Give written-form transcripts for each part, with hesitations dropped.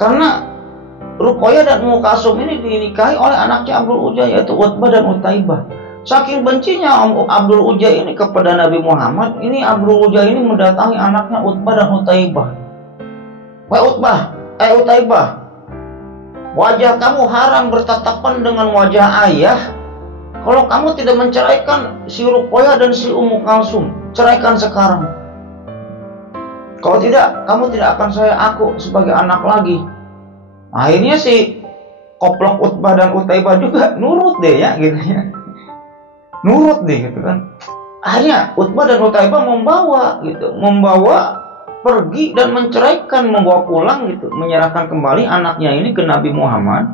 Karena Ruqayyah dan Ummu Kalsum ini dinikahi oleh anaknya Abdul Uzza, yaitu Utbah dan Utaibah. Saking bencinya Abdul Uzza ini kepada Nabi Muhammad, ini Abdul Uzza ini mendatangi anaknya Utbah dan Utaibah. Utaibah, wajah kamu haram bertatapan dengan wajah ayah. Kalau kamu tidak menceraikan si Ruqayyah dan si Ummu Kalsum, ceraikan sekarang. Kalau tidak, kamu tidak akan saya aku sebagai anak lagi. Akhirnya si koplok Utbah dan Utaibah juga nurut deh ya gitu ya. Nurut deh gitu kan. Akhirnya Utbah dan Utaibah membawa pergi dan menceraikan, membawa pulang gitu, menyerahkan kembali anaknya ini ke Nabi Muhammad,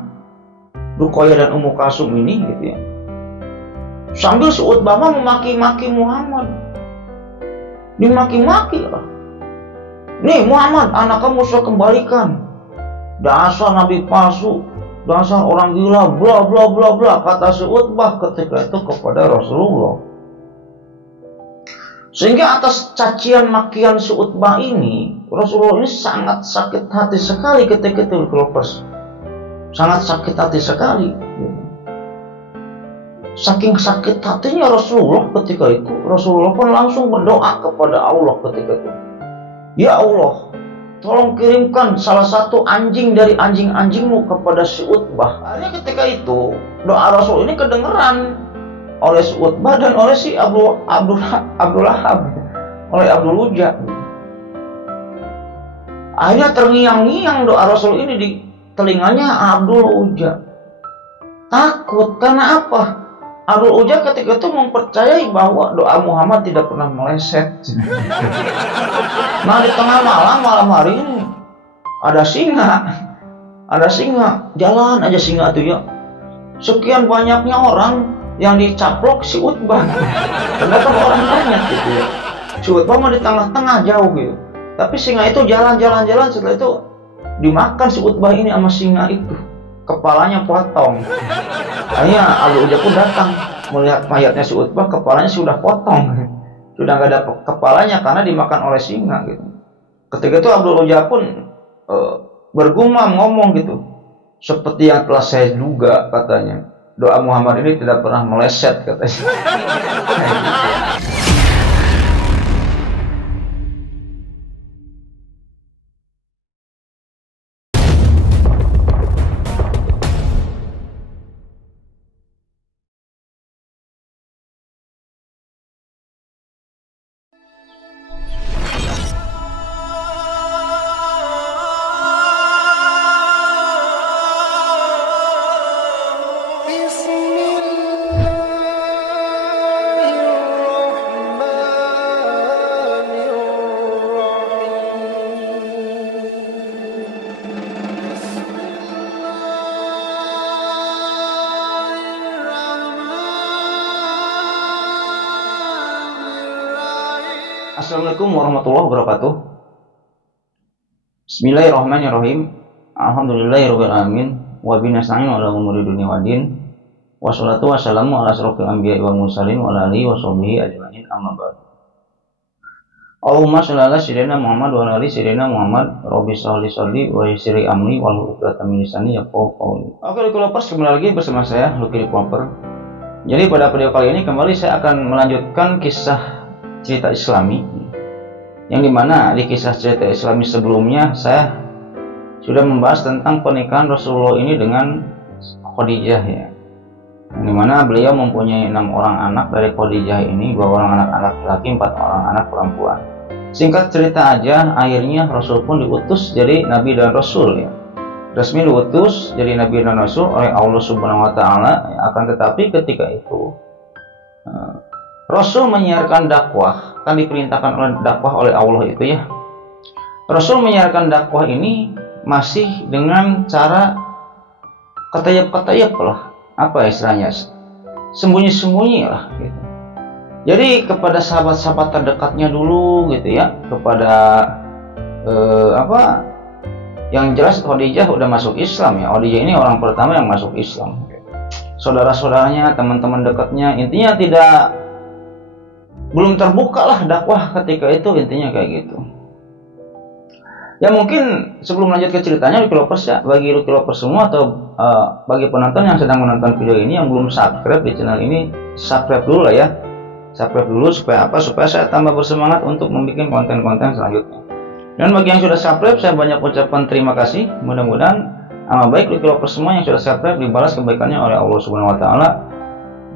Ruqayyah dan Ummu Kalsum ini gitu ya. Sambil si Utbah memaki-maki Muhammad. Dimaki-maki lah. Nih Muhammad, anak kamu saya kembalikan. Dasar nabi palsu, dasar orang gila, bla bla bla bla, kata si Utbah ketika itu kepada Rasulullah. Sehingga atas cacian makian si Utbah ini, Rasulullah ini sangat sakit hati sekali ketika itu, Klopas. Sangat sakit hati sekali. Saking sakit hatinya Rasulullah ketika itu, Rasulullah pun langsung berdoa kepada Allah ketika itu. Ya Allah, tolong kirimkan salah satu anjing dari anjing-anjingmu kepada si Utbah. Akhirnya ketika itu doa Rasul ini kedengeran oleh si Utbah dan oleh si Abdul Lahab, oleh Abdul Uzza. Akhirnya terngiang-ngiang doa Rasul ini di telinganya Abdul Uzza. Takut karena apa? Abdul Uzza ketika itu mempercayai bahwa doa Muhammad tidak pernah meleset. Nah di tengah malam hari ini ada singa, jalan aja singa itu ya. Sekian banyaknya orang yang dicaplok si Utbah. Ternyata orang banyak gitu ya. Si Utbah mah di tengah-tengah jauh gitu. Tapi singa itu jalan, setelah itu dimakan si Utbah ini sama singa itu. Kepalanya potong. Akhirnya Abdul Uzza pun datang melihat mayatnya si Utbah, kepalanya sudah potong, sudah nggak ada kepalanya karena dimakan oleh singa gitu. Ketika itu Abdul Uzza pun bergumam ngomong gitu, seperti yang telah saya duga katanya, doa Muhammad ini tidak pernah meleset katanya. Assalamualaikum warahmatullahi wabarakatuh. Bismillahirrahmanirrahim. Alhamdulillahirabbil alamin wa binasta'in ala umuri dunya waddin. Wassalatu wassalamu ala asyrofil anbiya'i wal mursalin wa ala alihi washabihi ajmain, amma ba'd. Allahumma shalli ala sayyidina Muhammad wa ala ali sayyidina Muhammad. Rabbi sholli sholli wa yassiri amri wa uqdatam min lisani yafqahu qawli. Oke, Lucky kembali lagi bersama saya Lucky Lover. Jadi pada video kali ini kembali saya akan melanjutkan kisah cerita Islami, yang dimana di kisah cerita Islami sebelumnya saya sudah membahas tentang pernikahan Rasulullah ini dengan Khadijah ya, yang dimana beliau mempunyai 6 orang anak dari Khadijah ini, 2 orang anak laki-laki, 4 orang anak perempuan. Singkat cerita aja, akhirnya Rasul pun diutus jadi Nabi dan Rasul ya, resmi diutus jadi Nabi dan Rasul oleh Allah Subhanahu Wa Taala. Akan tetapi ketika itu Rasul menyiarkan dakwah, kan diperintahkan oleh dakwah oleh Allah itu ya. Rasul menyiarkan dakwah ini masih dengan cara ketayap-ketayap lah, apa istilahnya, sembunyi-sembunyi lah gitu. Jadi kepada sahabat-sahabat terdekatnya dulu gitu ya, kepada yang jelas Khadijah udah masuk Islam ya. Khadijah ini orang pertama yang masuk Islam. Saudara-saudaranya, teman-teman dekatnya, intinya belum terbuka lah dakwah ketika itu, intinya kayak gitu. Ya mungkin sebelum lanjut ke ceritanya, Lucky Lovers ya, bagi Lucky Lovers semua atau bagi penonton yang sedang menonton video ini yang belum subscribe di channel ini, subscribe dulu lah ya. Subscribe dulu supaya apa? Supaya saya tambah bersemangat untuk membuat konten-konten selanjutnya. Dan bagi yang sudah subscribe, saya banyak ucapkan terima kasih. Mudah-mudahan baik Lucky Lovers semua yang sudah subscribe dibalas kebaikannya oleh Allah Subhanahu wa taala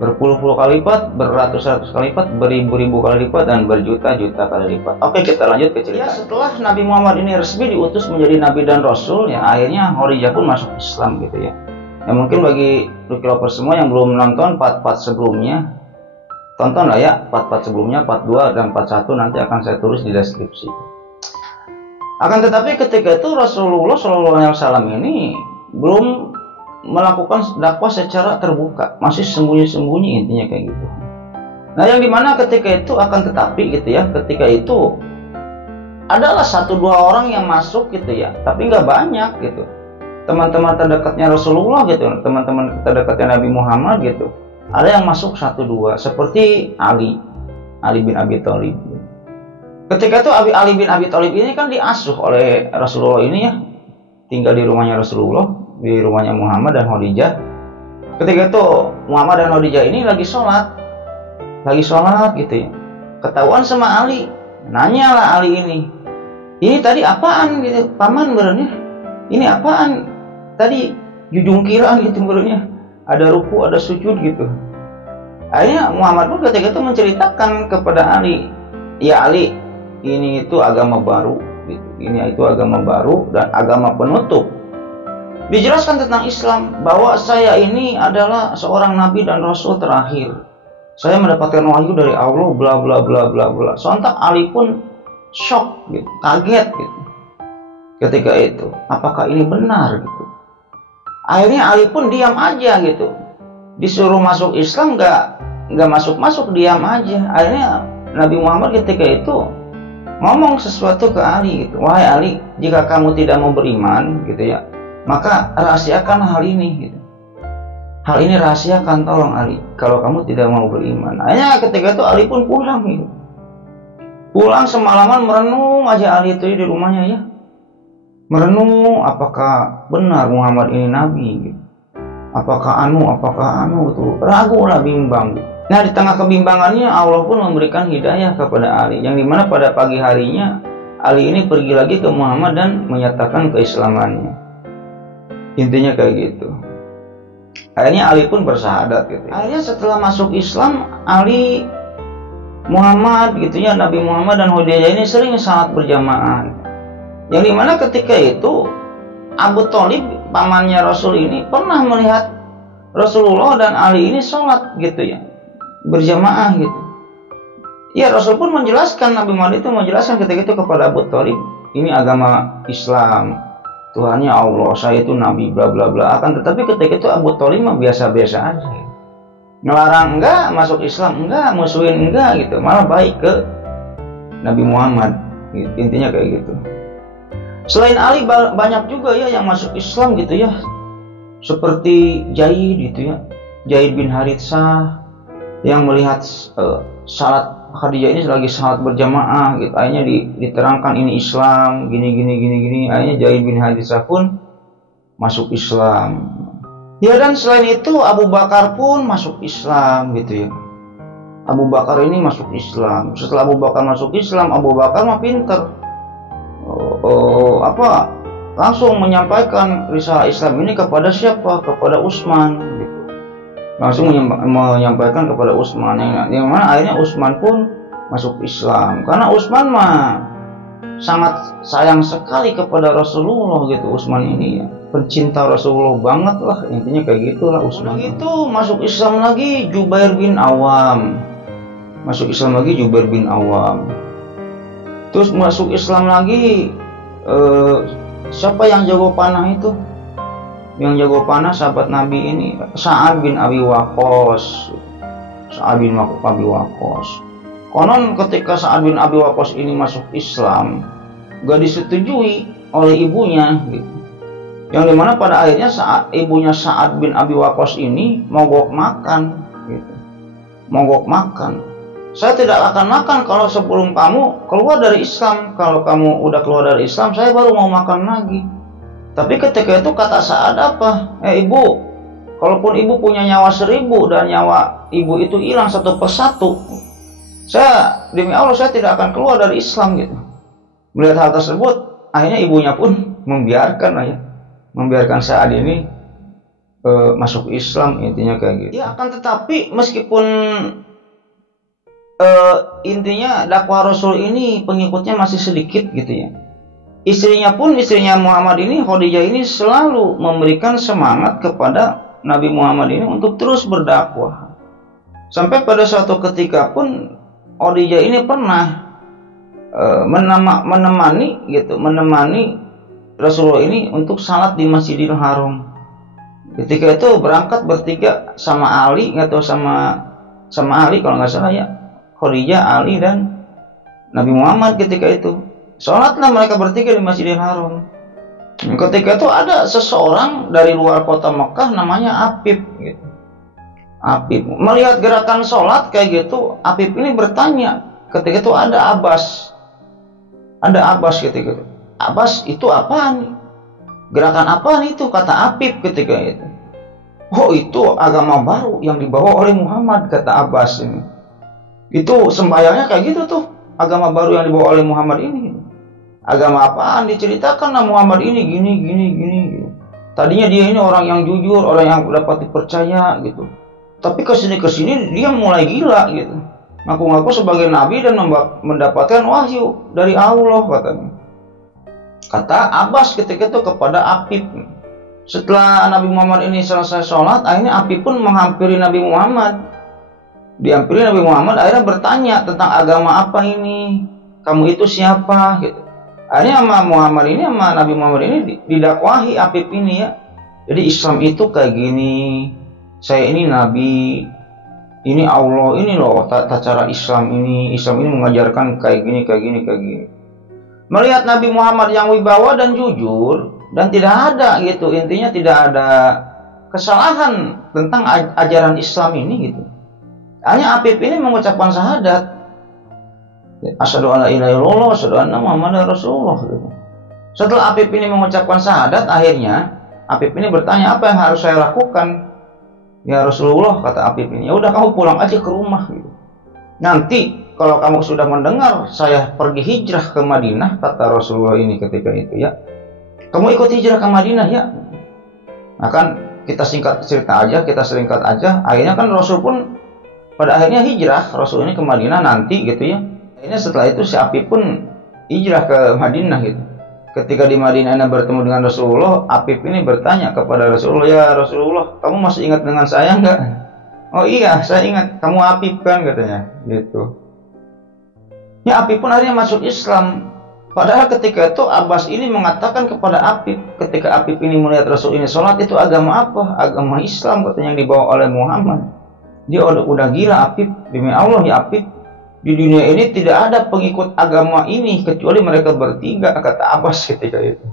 berpuluh-puluh kali lipat, beratus-ratus kali lipat, beribu-ribu kali lipat, dan berjuta-juta kali lipat. Oke, kita lanjut ke cerita. Ya, setelah Nabi Muhammad ini resmi diutus menjadi Nabi dan Rasul, ya akhirnya Khadijah pun masuk Islam gitu ya. Ya mungkin bagi Lucky Lovers semua yang belum nonton part-part sebelumnya, tonton lah ya part-part sebelumnya, part 2 dan part 1 nanti akan saya tulis di deskripsi. Akan tetapi ketika itu Rasulullah SAW ini belum melakukan dakwah secara terbuka, masih sembunyi-sembunyi, intinya kayak gitu. Nah yang dimana ketika itu akan tetapi gitu ya, ketika itu adalah 1-2 orang yang masuk gitu ya, tapi nggak banyak gitu. Teman-teman terdekatnya Rasulullah gitu, teman-teman terdekatnya Nabi Muhammad gitu, ada yang masuk 1-2 seperti Ali bin Abi Thalib. Ketika itu Ali bin Abi Thalib ini kan diasuh oleh Rasulullah ini ya, tinggal di rumahnya Rasulullah, di rumahnya Muhammad dan Khadijah. Ketika itu Muhammad dan Khadijah ini lagi sholat gitu ya, ketahuan sama Ali, nanyalah Ali ini tadi apaan gitu, paman berenya, ini apaan tadi, jujungkiran gitu berenya, ada ruku ada sujud gitu. Akhirnya Muhammad pun ketika itu menceritakan kepada Ali, ya Ali, ini itu agama baru gitu. Ini itu agama baru dan agama penutup. Dijelaskan tentang Islam bahwa saya ini adalah seorang nabi dan rasul terakhir. Saya mendapatkan wahyu dari Allah, bla bla bla bla bla. Sontak Ali pun shock gitu, kaget gitu. Ketika itu, apakah ini benar gitu? Akhirnya Ali pun diam aja gitu. Disuruh masuk Islam nggak masuk, diam aja. Akhirnya Nabi Muhammad ketika itu ngomong sesuatu ke Ali gitu. Wahai Ali, jika kamu tidak mau beriman gitu ya, maka rahasiakan hal ini gitu. Hal ini rahasiakan, tolong Ali, kalau kamu tidak mau beriman. Akhirnya ketika itu Ali pun pulang gitu. Pulang semalaman merenung aja Ali itu di rumahnya ya. Merenung apakah benar Muhammad ini nabi gitu. Apakah anu itu ragu lah, bimbang. Nah di tengah kebimbangannya Allah pun memberikan hidayah kepada Ali, yang dimana pada pagi harinya Ali ini pergi lagi ke Muhammad dan menyatakan keislamannya. Intinya kayak gitu. Akhirnya Ali pun bersyahadat gitu. Akhirnya setelah masuk Islam, Ali, Muhammad gitu ya, Nabi Muhammad dan Khadijah ini sering salat berjamaah. Yang dimana ketika itu Abu Thalib, pamannya Rasul ini, pernah melihat Rasulullah dan Ali ini sholat gitu ya, berjamaah gitu. Ya Rasul pun menjelaskan, Nabi Muhammad itu menjelaskan ketika itu kepada Abu Thalib, ini agama Islam, Tuhannya Allah, saya itu nabi bla bla bla. Akan tetapi ketika itu Abu Thalib mah biasa-biasa aja. Ngelarang enggak, masuk Islam enggak, musuhin enggak gitu. Malah baik ke Nabi Muhammad. Gitu. Intinya kayak gitu. Selain Ali banyak juga ya yang masuk Islam gitu ya. Seperti Zaid gitu ya. Zaid bin Haritsah yang melihat salat Khadijah ini lagi salat berjamaah gitu. Akhirnya diterangkan ini Islam, gini. Akhirnya Zaid bin Haritsah pun masuk Islam. Ya dan selain itu Abu Bakar pun masuk Islam gitu ya. Abu Bakar ini masuk Islam. Setelah Abu Bakar masuk Islam, Abu Bakar mah pinter. Langsung menyampaikan risalah Islam ini kepada siapa? Kepada Utsman gitu. Langsung menyampaikan kepada Utsman, yang mana akhirnya Utsman pun masuk Islam. Karena Utsman mah sangat sayang sekali kepada Rasulullah gitu. Utsman ini ya, pencinta Rasulullah banget lah, intinya kayak gitulah Utsman. Begitu masuk Islam lagi Jubair bin Awam. Terus masuk Islam lagi siapa yang jago panah itu? Yang jago panah sahabat Nabi ini, Sa'ad bin Abi Waqqas. Konon ketika Sa'ad bin Abi Waqqas ini masuk Islam, gak disetujui oleh ibunya gitu. Yang dimana pada akhirnya ibunya Sa'ad bin Abi Waqqas ini mogok makan gitu. Saya tidak akan makan kalau sebelum kamu keluar dari Islam. Kalau kamu udah keluar dari Islam, saya baru mau makan lagi. Tapi ketika itu kata Sa'ad apa? Ibu, kalaupun ibu punya nyawa 1000 dan nyawa ibu itu hilang satu persatu, saya demi Allah saya tidak akan keluar dari Islam gitu. Melihat hal tersebut, akhirnya ibunya pun membiarkan Sa'ad ini masuk Islam, intinya kayak gitu. Ya, akan tetapi meskipun intinya dakwah Rasul ini pengikutnya masih sedikit gitu ya. Istrinya Muhammad ini, Khadijah ini, selalu memberikan semangat kepada Nabi Muhammad ini untuk terus berdakwah. Sampai pada suatu ketika pun Khadijah ini pernah menemani Rasulullah ini untuk salat di Masjidil Haram. Ketika itu berangkat bertiga sama Ali, sama Ali kalau nggak salah ya, Khadijah, Ali, dan Nabi Muhammad. Ketika itu sholatlah mereka bertiga di Masjidil Haram. Ketika itu ada seseorang dari luar kota Mekah namanya Apib gitu. Apib melihat gerakan sholat kayak gitu, Apib ini bertanya. Ketika itu ada Abbas ketika itu. Abbas, itu apa nih? Gerakan apa nih itu? Kata Apib ketika itu. Oh, itu agama baru yang dibawa oleh Muhammad, kata Abbas ini. Itu sembahyangnya kayak gitu tuh, agama baru yang dibawa oleh Muhammad ini. Agama apaan? Diceritakan lah Muhammad ini gini. Tadinya dia ini orang yang jujur, orang yang dapat dipercaya gitu. Tapi kesini dia mulai gila gitu. Ngaku-ngaku sebagai nabi dan mendapatkan wahyu dari Allah katanya. Kata Abbas ketika itu kepada Apib. Setelah Nabi Muhammad ini selesai sholat, akhirnya Apib pun menghampiri Nabi Muhammad. Dihampiri Nabi Muhammad, akhirnya bertanya tentang agama apa ini, kamu itu siapa gitu. Akhirnya sama Nabi Muhammad ini didakwahi Apib ini ya. Jadi Islam itu kayak gini, saya ini nabi, ini Allah, ini loh tata cara Islam ini mengajarkan kayak gini. Melihat Nabi Muhammad yang wibawa dan jujur dan tidak ada gitu, intinya tidak ada kesalahan tentang ajaran Islam ini gitu. Hanya Apib ini mengucapkan syahadat, asyhadu an la ilaha illallah wa asyhadu anna Muhammadar Rasulullah gitu. Setelah Apib ini mengucapkan syahadat, akhirnya Apib ini bertanya, apa yang harus saya lakukan ya Rasulullah? Kata Apib ini, ya udah kamu pulang aja ke rumah gitu. Nanti kalau kamu sudah mendengar saya pergi hijrah ke Madinah, kata Rasulullah ini ketika itu ya, kamu ikut hijrah ke Madinah ya. Nah kan kita singkat aja, akhirnya kan Rasul pun pada akhirnya hijrah Rasul ini ke Madinah nanti gitu ya. Akhirnya setelah itu si Apib pun hijrah ke Madinah gitu. Ketika di Madinah bertemu dengan Rasulullah, Apib ini bertanya kepada Rasulullah, ya Rasulullah, kamu masih ingat dengan saya enggak? Oh iya, saya ingat, kamu Apib kan katanya gitu. Ya Apib pun akhirnya masuk Islam. Padahal ketika itu Abbas ini mengatakan kepada Apib, ketika Apib ini melihat Rasul ini sholat, itu agama apa? Agama Islam katanya yang dibawa oleh Muhammad. Dia udah gila Apib, demi Allah ya Apib, di dunia ini tidak ada pengikut agama ini kecuali mereka bertiga, kata Abbas ketika itu.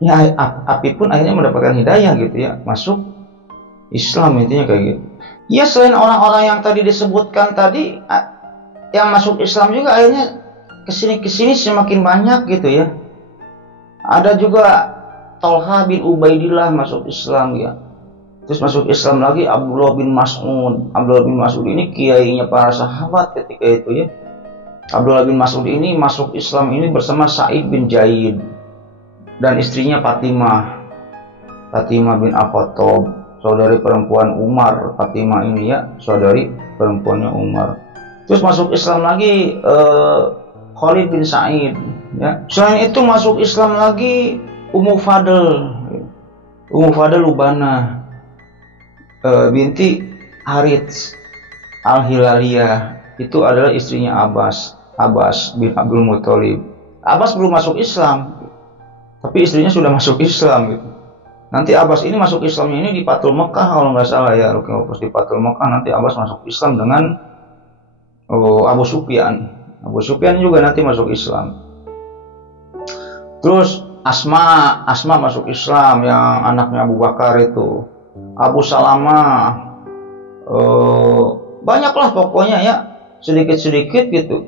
Ya Apib pun akhirnya mendapatkan hidayah gitu ya, masuk Islam, intinya kayak gitu. Ya selain orang-orang yang tadi disebutkan tadi, yang masuk Islam juga akhirnya kesini semakin banyak gitu ya. Ada juga Tolha bin Ubaidillah masuk Islam ya. Terus masuk Islam lagi Abdullah bin Mas'ud. Abdullah bin Mas'ud ini kiainya para sahabat ketika itu ya. Abdullah bin Mas'ud ini masuk Islam ini bersama Sa'id bin Zaid dan istrinya Fatimah bin Al-Khattab, saudari perempuan Umar. Fatimah ini ya, saudari perempuannya Umar. Terus masuk Islam lagi Khalid bin Sa'id ya. Selain itu masuk Islam lagi Ummu Fadl Lubana binti Harits Al-Hilaliyah. Itu adalah istrinya Abbas bin Abdul Muthalib. Abbas belum masuk Islam, tapi istrinya sudah masuk Islam gitu. Nanti Abbas ini masuk Islamnya ini di Fathul Mekah kalau nggak salah ya. Pas di Fathul Mekah nanti Abbas masuk Islam dengan Abu Sufyan juga nanti masuk Islam. Terus Asma masuk Islam, yang anaknya Abu Bakar itu. Abu Salamah banyaklah pokoknya ya, sedikit-sedikit gitu.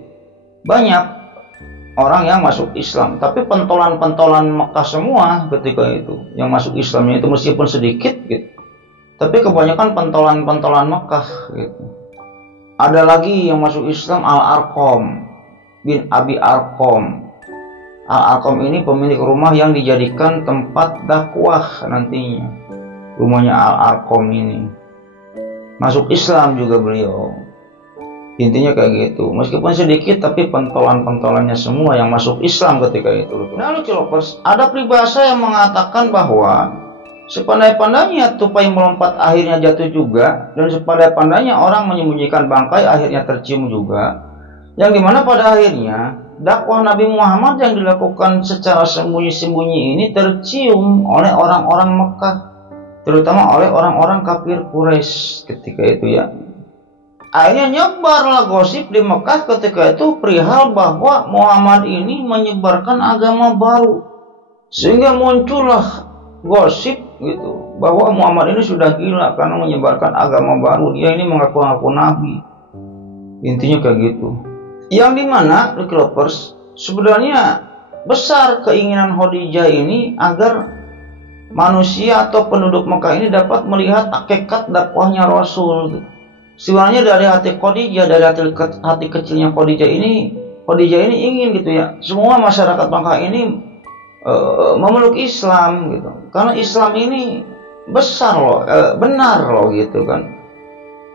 Banyak orang yang masuk Islam, tapi pentolan-pentolan Mekah semua ketika itu yang masuk Islamnya itu meskipun sedikit gitu, tapi kebanyakan pentolan-pentolan Mekah gitu. Ada lagi yang masuk Islam, Al-Arqam bin Abi Arqam. Al-Arqam ini pemilik rumah yang dijadikan tempat dakwah nantinya. Rumahnya Al-Arqam ini masuk Islam juga beliau. Intinya kayak gitu, meskipun sedikit tapi pentolan-pentolannya semua yang masuk Islam ketika itu. Nah, lucu lovers, ada peribahasa yang mengatakan bahwa sepandai-pandainya tupai melompat akhirnya jatuh juga, dan sepandai-pandainya orang menyembunyikan bangkai akhirnya tercium juga. Yang dimana pada akhirnya dakwah Nabi Muhammad yang dilakukan secara sembunyi-sembunyi ini tercium oleh orang-orang Mekah, terutama oleh orang-orang kafir Quraisy ketika itu ya. Akhirnya nyebarlah gosip di Mekah ketika itu perihal bahwa Muhammad ini menyebarkan agama baru, sehingga muncullah gosip gitu bahwa Muhammad ini sudah gila karena menyebarkan agama baru, dia ini mengaku-ngaku nabi. Intinya kayak gitu, yang dimana lovers, sebenarnya besar keinginan Khadijah ini agar manusia atau penduduk Mekah ini dapat melihat hakikat dakwahnya Rasul gitu. Sebenarnya dari hati Khadijah, dari hati kecilnya Khadijah ini ingin gitu ya, semua masyarakat Mekah ini memeluk Islam gitu, karena Islam ini besar loh, benar loh gitu kan.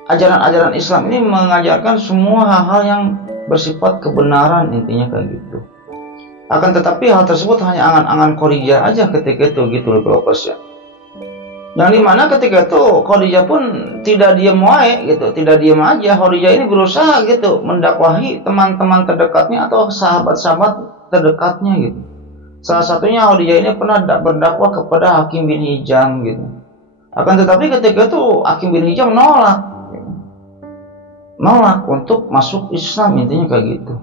Ajaran-ajaran Islam ini mengajarkan semua hal-hal yang bersifat kebenaran, intinya kayak gitu. Akan tetapi hal tersebut hanya angan-angan Khadijah aja ketika itu gitu loh lovers ya. Yang dimana ketika itu Khadijah pun tidak diam wae gitu, tidak diam aja. Khadijah ini berusaha gitu mendakwahi teman-teman terdekatnya atau sahabat-sahabat terdekatnya gitu. Salah satunya Khadijah ini pernah berdakwah kepada Hakim bin Hizam gitu. Akan tetapi ketika itu Hakim bin Hizam nolak untuk masuk Islam, intinya kayak gitu.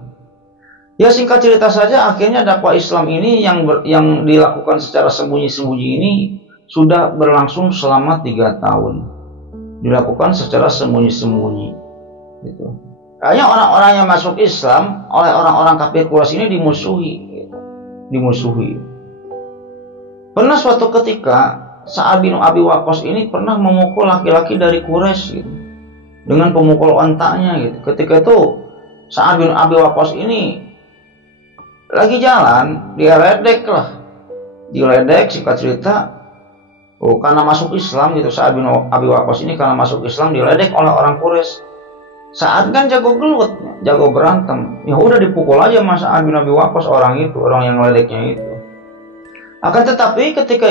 Ya singkat cerita saja, akhirnya dakwah Islam ini yang dilakukan secara sembunyi-sembunyi ini sudah berlangsung selama 3 tahun, dilakukan secara sembunyi-sembunyi gitu. Hanya orang-orang yang masuk Islam oleh orang-orang kafir Quraisy ini dimusuhi. Pernah suatu ketika Sa'ad bin Abi Waqqas ini pernah memukul laki-laki dari Quraisy gitu, dengan pemukul ontaknya gitu. Ketika itu Sa'ad bin Abi Waqqas ini lagi jalan, dia diledek singkat cerita. Karena masuk Islam gitu, Sa'ad bin Abi Waqqas ini karena masuk Islam diledek oleh orang Quraisy. Sa'ad kan jago gelut, jago berantem. Ya udah dipukul aja sama Sa'ad bin Abi Waqqas, orang yang meledeknya itu. Akan tetapi ketika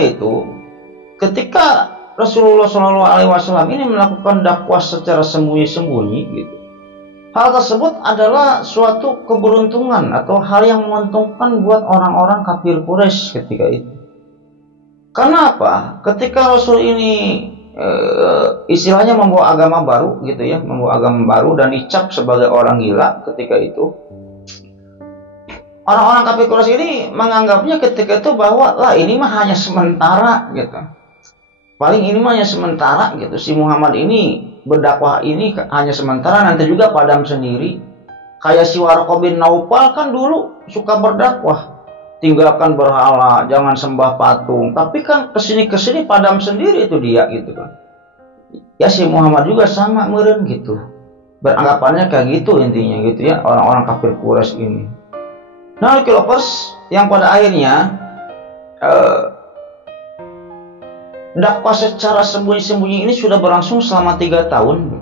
Rasulullah SAW ini melakukan dakwah secara sembunyi-sembunyi gitu, hal tersebut adalah suatu keberuntungan atau hal yang menguntungkan buat orang-orang kafir Quraisy ketika itu. Karena apa? Ketika Rasul ini istilahnya membawa agama baru gitu ya, membawa agama baru dan dicap sebagai orang gila ketika itu, orang-orang kafir Quraisy ini menganggapnya ketika itu bahwa lah ini mah hanya sementara gitu. Paling ini mah hanya sementara gitu. Si Muhammad ini berdakwah ini hanya sementara, nanti juga padam sendiri. Kayak si Waraqah bin Naufal kan dulu suka berdakwah, tinggalkan berhala, jangan sembah patung. Tapi kan kesini padam sendiri itu dia gitu kan. Ya si Muhammad juga sama meren gitu. Beranggapannya kayak gitu intinya gitu ya, orang-orang kafir Quraisy ini. Nah, lovers, yang pada akhirnya dakwah secara sembunyi-sembunyi ini sudah berlangsung selama 3 tahun.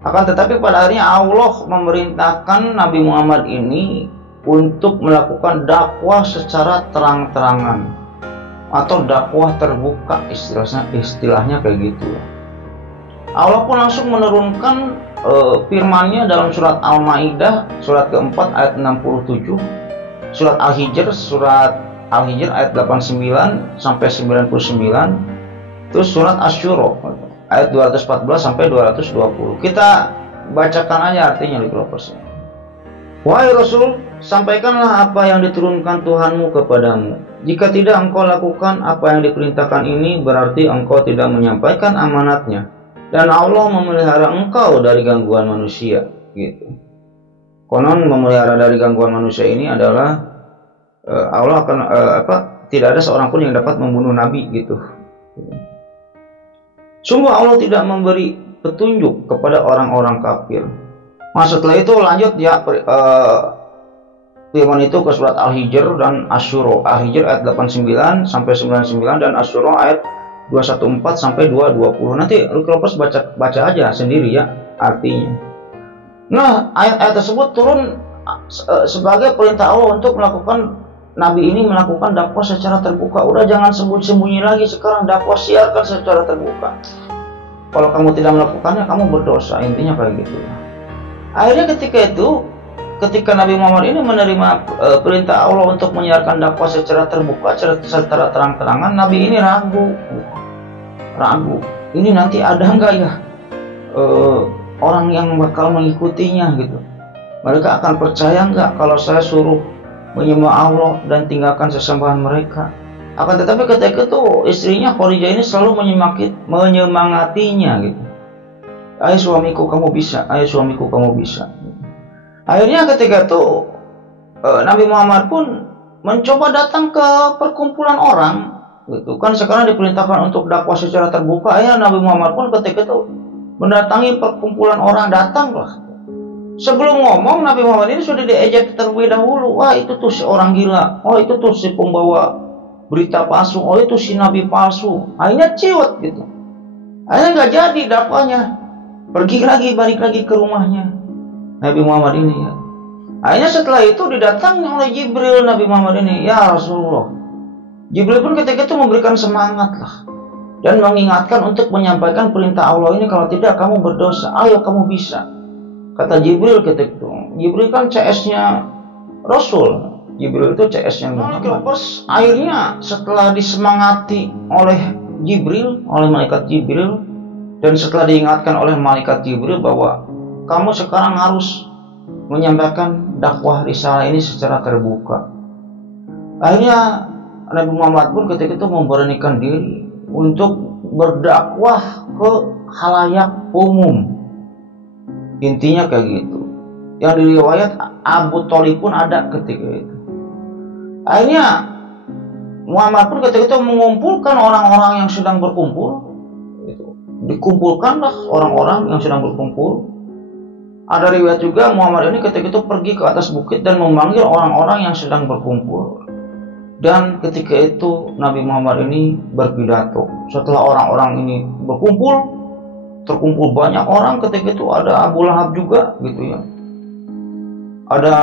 Akan tetapi pada akhirnya Allah memerintahkan Nabi Muhammad ini untuk melakukan dakwah secara terang-terangan atau dakwah terbuka, istilahnya kayak gitu. Allah pun langsung menurunkan firman-Nya dalam surat Al-Maidah surat keempat ayat 67, surat Al-Hijr ayat 89 sampai 99, terus surat Asy-Syura ayat 214 sampai 220. Kita bacakan aja artinya di kelompoknya. Wahai Rasul, sampaikanlah apa yang diturunkan Tuhanmu kepadamu. Jika tidak engkau lakukan apa yang diperintahkan ini, berarti engkau tidak menyampaikan amanatnya, dan Allah memelihara engkau dari gangguan manusia, gitu. Konon memelihara dari gangguan manusia ini adalah Allah akan tidak ada seorang pun yang dapat membunuh Nabi, gitu. Sungguh Allah tidak memberi petunjuk kepada orang-orang kafir. Setelah itu lanjut ya, firman itu ke surat Al-Hijr dan Asy-Syura. Al-Hijr ayat 89 sampai 99 dan Asy-Syura ayat 214 sampai 220. Nanti Lukropers baca aja sendiri ya artinya. Nah, ayat-ayat tersebut turun sebagai perintah Allah untuk melakukan, Nabi ini melakukan dakwah secara terbuka. Udah jangan sembunyi-sembunyi lagi, sekarang dakwah siarkan secara terbuka. Kalau kamu tidak melakukannya, kamu berdosa. Intinya kayak gitu. Akhirnya ketika Nabi Muhammad ini menerima perintah Allah untuk menyiarkan dakwah secara terbuka, secara terang-terangan, Nabi ini ragu. Ini nanti ada nggak ya orang yang bakal mengikutinya, gitu. Mereka akan percaya nggak kalau saya suruh menyembah Allah dan tinggalkan sesembahan mereka? Akan tetapi ketika itu istrinya Khadijah ini selalu menyemangatinya, gitu. Ayo suamiku kamu bisa, ayo suamiku kamu bisa. Akhirnya ketika itu Nabi Muhammad pun mencoba datang ke perkumpulan orang, gitu kan. Sekarang diperintahkan untuk dakwah secara terbuka. Ya, Nabi Muhammad pun ketika itu mendatangi perkumpulan orang, datanglah. Sebelum ngomong, Nabi Muhammad ini sudah diejek terlebih dahulu. Wah, itu tuh si orang gila. Oh, itu tuh si pembawa berita palsu. Oh, itu si nabi palsu. Akhirnya ciut, gitu. Akhirnya nggak jadi dakwahnya. Balik lagi ke rumahnya Nabi Muhammad ini ya. Akhirnya setelah itu didatangi oleh Jibril Nabi Muhammad ini. Ya Rasulullah. Jibril pun ketika itu memberikan semangat lah, dan mengingatkan untuk menyampaikan perintah Allah ini, kalau tidak kamu berdosa. Ayo kamu bisa. Kata Jibril ketika itu. Jibril kan CS-nya Rasul. Jibril itu CS-nya Muhammad. Akhirnya setelah disemangati oleh Jibril, oleh malaikat Jibril, dan setelah diingatkan oleh malaikat Jibril bahwa kamu sekarang harus menyampaikan dakwah risalah ini secara terbuka. Akhirnya Nabi Muhammad pun ketika itu memberanikan diri untuk berdakwah ke khalayak umum. Intinya kayak gitu. Yang di riwayat Abu Thalib pun ada ketika itu. Akhirnya Muhammad pun ketika itu mengumpulkan orang-orang yang sedang berkumpul. Dikumpulkanlah orang-orang yang sedang berkumpul. Ada riwayat juga Muhammad ini ketika itu pergi ke atas bukit dan memanggil orang-orang yang sedang berkumpul. Dan ketika itu Nabi Muhammad ini berpidato. Setelah orang-orang ini terkumpul banyak orang, ketika itu ada Abu Lahab juga, gitu ya. Ada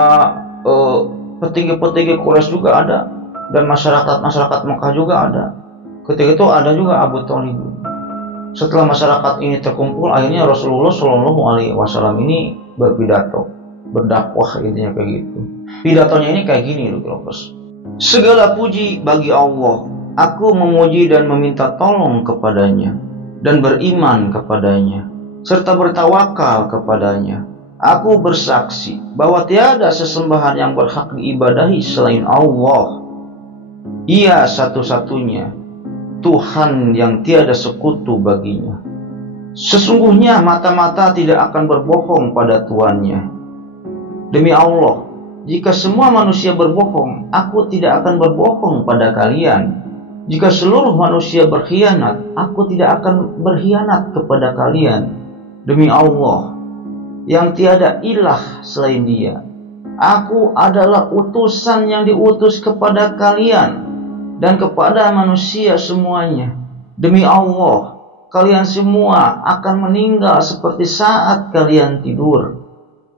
petinggi-petinggi Quraisy juga ada, dan masyarakat Mekah juga ada. Ketika itu ada juga Abu Thalib. Setelah masyarakat ini terkumpul, akhirnya Rasulullah Shallallahu Alaihi Wasallam ini berpidato, berdakwah, intinya kayak gitu. Pidatonya ini kayak gini loh, Bos. Segala puji bagi Allah, aku memuji dan meminta tolong kepadanya, dan beriman kepadanya, serta bertawakal kepadanya. Aku bersaksi bahwa tiada sesembahan yang berhak diibadahi selain Allah. Ia satu-satunya Tuhan yang tiada sekutu baginya. Sesungguhnya mata-mata tidak akan berbohong pada tuannya. Demi Allah, jika semua manusia berbohong, aku tidak akan berbohong pada kalian. Jika seluruh manusia berkhianat, aku tidak akan berkhianat kepada kalian. Demi Allah, yang tiada ilah selain Dia, aku adalah utusan yang diutus kepada kalian dan kepada manusia semuanya. Demi Allah, kalian semua akan meninggal seperti saat kalian tidur,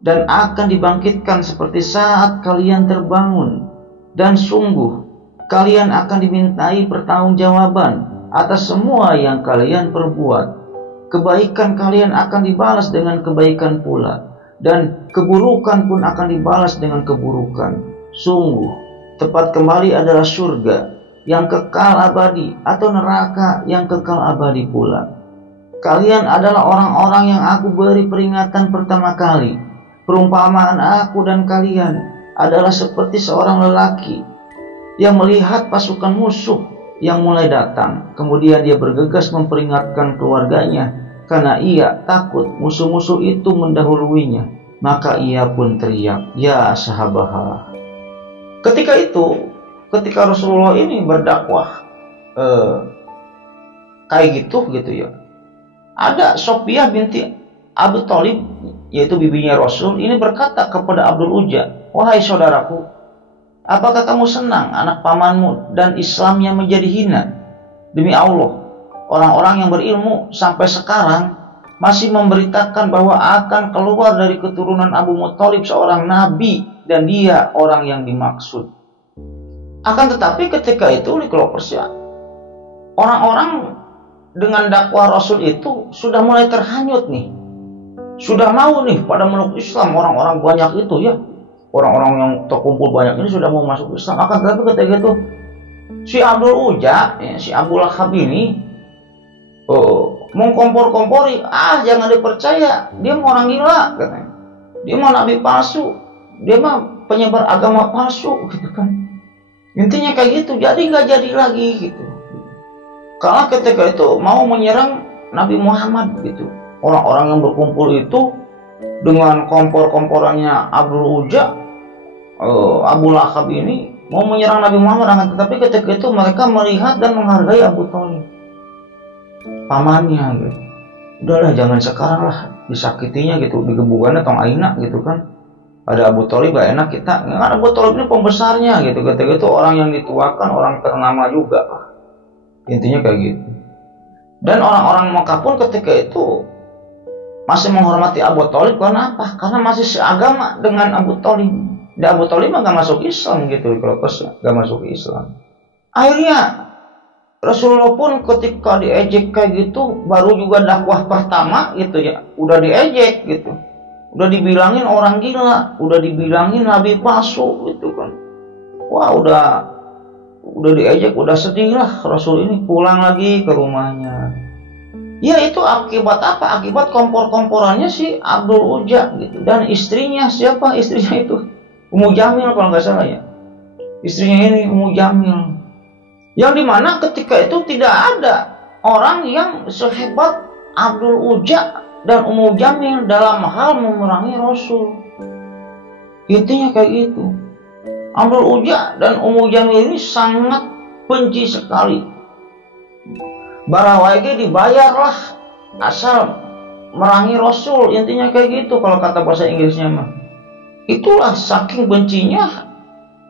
dan akan dibangkitkan seperti saat kalian terbangun. Dan sungguh, kalian akan dimintai pertanggungjawaban atas semua yang kalian perbuat. Kebaikan kalian akan dibalas dengan kebaikan pula, dan keburukan pun akan dibalas dengan keburukan. Sungguh, tempat kembali adalah surga yang kekal abadi, atau neraka yang kekal abadi pula. Kalian adalah orang-orang yang aku beri peringatan pertama kali. Perumpamaan aku dan kalian adalah seperti seorang lelaki yang melihat pasukan musuh yang mulai datang. Kemudian dia bergegas memperingatkan keluarganya karena ia takut musuh-musuh itu mendahuluinya. Maka ia pun teriak, "Ya sahabah." Ketika Rasulullah ini berdakwah kayak gitu ya, ada Sophia binti Abu Thalib, yaitu bibinya Rasul, ini berkata kepada Abdul Uzza, "Wahai saudaraku, apakah kamu senang anak pamanmu dan Islamnya menjadi hina? Demi Allah, orang-orang yang berilmu sampai sekarang masih memberitakan bahwa akan keluar dari keturunan Abu Muthalib seorang nabi, dan dia orang yang dimaksud." Akan tetapi ketika itu di Persia, orang-orang dengan dakwah Rasul itu sudah mulai terhanyut nih. Sudah mau nih pada meluk Islam, orang-orang banyak itu ya. Orang-orang yang terkumpul banyak ini sudah mau masuk Islam. Akan tetapi ketika itu si Abdul Uzza, ya, si Abu Lahab ini mengkompor-kompori, jangan dipercaya, dia mau orang gila katanya. Dia mau nabi palsu, dia mah penyebar agama palsu gitu kan. Intinya kayak gitu, jadi nggak jadi lagi gitu. Karena ketika itu mau menyerang Nabi Muhammad gitu. Orang-orang yang berkumpul itu dengan kompor-komporannya Abdul Uzza, Abu Lahab ini mau menyerang Nabi Muhammad, tetapi ketika itu mereka melihat dan menghargai Abu Thalib, pamannya gitu. Udahlah, jangan sekarang lah disakitinya gitu, digebukannya tong aina gitu kan. Ada Abu Thalib gak enak kita, karena Abu Thalib ini pembesarnya gitu. Ketika itu orang yang dituakan, orang ternama juga. Intinya kayak gitu. Dan orang-orang Mekah pun ketika itu masih menghormati Abu Thalib. Karena apa? Karena masih seagama dengan Abu Thalib. Dan Abu Thalib mah gak masuk Islam gitu, kalau gak masuk Islam. Akhirnya Rasulullah pun ketika diejek kayak gitu, baru juga dakwah pertama gitu ya, udah diejek gitu, udah dibilangin orang gila, udah dibilangin nabi palsu gitu kan. Wah, udah diejek, udah sedih lah. Rasul ini pulang lagi ke rumahnya. Ya itu akibat apa? Akibat kompor-komporannya si Abdul Uzza gitu. Dan istrinya siapa? Istrinya itu Ummu Jamil kalau nggak salah ya. Istrinya ini Ummu Jamil. Yang dimana ketika itu tidak ada orang yang sehebat Abdul Uzza dan Ummu Jamil dalam hal memerangi Rasul. Intinya kayak gitu. Abdul Uzza dan Ummu Jamil ini sangat benci sekali. Barawaige dibayarlah asal merangi Rasul. Intinya kayak gitu kalau kata bahasa Inggrisnya mah. Itulah saking bencinya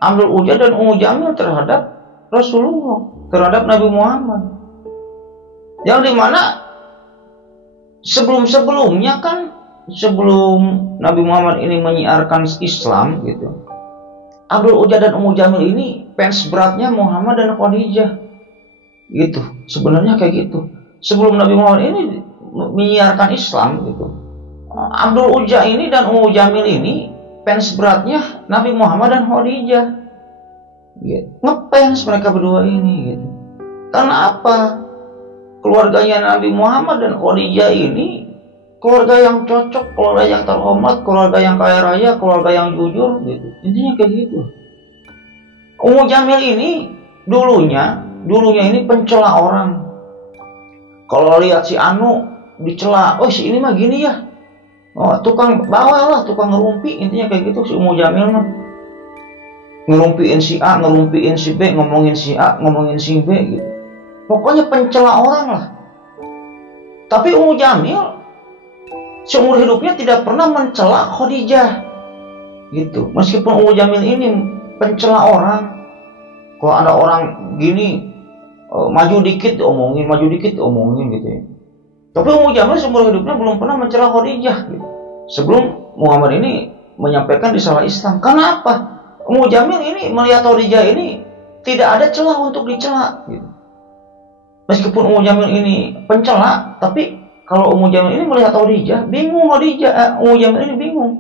Abdul Uzza dan Ummu Jamil terhadap Rasulullah, terhadap Nabi Muhammad. Yang dimana sebelum-sebelumnya kan, sebelum Nabi Muhammad ini menyiarkan Islam gitu, Abdul Uzza dan Ummu Jamil ini fans beratnya Muhammad dan Khadijah gitu. Sebenarnya kayak gitu. Sebelum Nabi Muhammad ini menyiarkan Islam gitu, Abdul Uzza ini dan Ummu Jamil ini fans beratnya Nabi Muhammad dan Khadijah gitu. Ngefans mereka berdua ini gitu. Karena apa? Keluarganya Nabi Muhammad dan Khadijah ini keluarga yang cocok, keluarga yang terhormat, keluarga yang kaya raya, keluarga yang jujur gitu. Intinya kayak gitu. Ummu Jamil ini dulunya ini pencela orang. Kalau lihat si Anu dicela, oh si ini mah gini ya, oh tukang bawah lah, tukang ngerumpi. Intinya kayak gitu si Ummu Jamil mah. Ngerumpiin si A, ngerumpiin si B, ngomongin si A, ngomongin si B gitu. Pokoknya pencela orang lah. Tapi Ummu Jamil seumur hidupnya tidak pernah mencela Khadijah gitu. Meskipun Ummu Jamil ini pencela orang, kalau ada orang gini maju dikit omongin, maju dikit omongin gitu ya. Tapi Ummu Jamil seumur hidupnya belum pernah mencela Khadijah gitu. Sebelum Muhammad ini menyampaikan risalah Islam. Karena apa? Ummu Jamil ini melihat Khadijah ini tidak ada celah untuk dicela gitu. Meskipun Ummu Jamil ini pencela, tapi kalau Ummu Jamil ini melihat Khadijah, bingung Ummu Jamil ini bingung.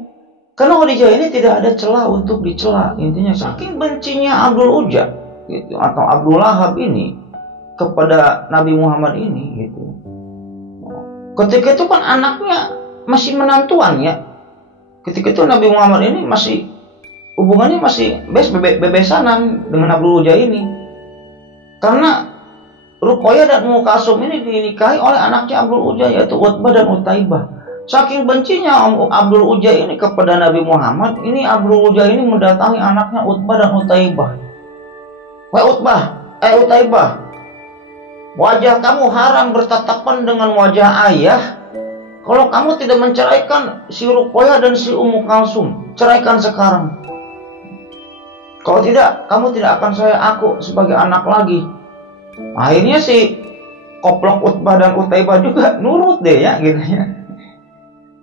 Karena Khadijah ini tidak ada celah untuk dicela. Intinya saking bencinya Abdul Uzza gitu, atau Abdul Lahab ini kepada Nabi Muhammad ini gitu. Ketika itu kan anaknya masih menantuan ya. Ketika itu Nabi Muhammad ini masih hubungannya masih bebesanan dengan Abdul Uzza ini. Karena Ruqayyah dan Ummu Kalsum ini dinikahi oleh anaknya Abdul Uzza, yaitu Utbah dan Utaibah. Saking bencinya Abdul Uzza ini kepada Nabi Muhammad, ini Abdul Uzza ini mendatangi anaknya Utbah dan Utaibah. Wahai Utbah, Utaibah, wajah kamu haram bertatapan dengan wajah ayah. Kalau kamu tidak menceraikan si Ruqayyah dan si Ummu Kalsum, ceraikan sekarang. Kalau tidak, kamu tidak akan saya aku sebagai anak lagi. Akhirnya si koplok Utbah dan Utaibah juga nurut deh ya, gitu ya.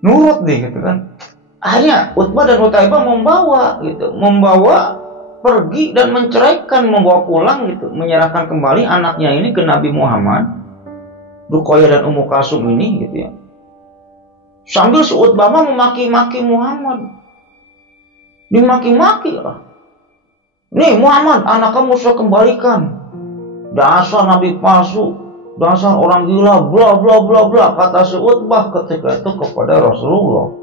Nurut deh gitu kan. Akhirnya Utbah dan Utaibah membawa pergi dan menceraikan, membawa pulang gitu, menyerahkan kembali anaknya ini ke Nabi Muhammad, Ruqayyah dan Ummu Kalsum ini gitu ya. Sambil si Utbah memaki-maki Muhammad. Dimaki-maki lah. Nih Muhammad, anak kamu saya kembalikan. Dasar nabi palsu, dasar orang gila, bla bla bla bla, kata si Utbah ketika itu kepada Rasulullah.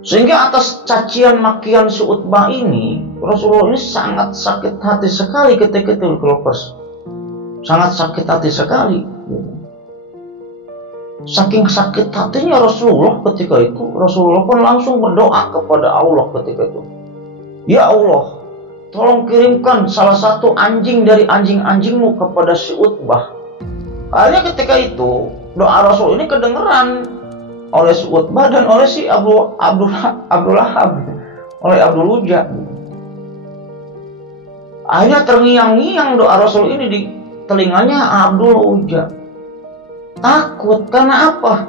Sehingga atas cacian makian si Utbah ini, Rasulullah ini sangat sakit hati sekali ketika itu, Kelovers. Sangat sakit hati sekali. Saking sakit hatinya Rasulullah ketika itu, Rasulullah pun langsung berdoa kepada Allah ketika itu. Ya Allah, tolong kirimkan salah satu anjing dari anjing-anjingmu kepada si Utbah. Akhirnya ketika itu, doa Rasul ini kedengeran oleh si Utbah dan oleh si Abdul Lahab, oleh Abdul Uzza. Akhirnya terngiang-ngiang doa Rasul ini di telinganya Abdul Uzza. Takut, karena apa?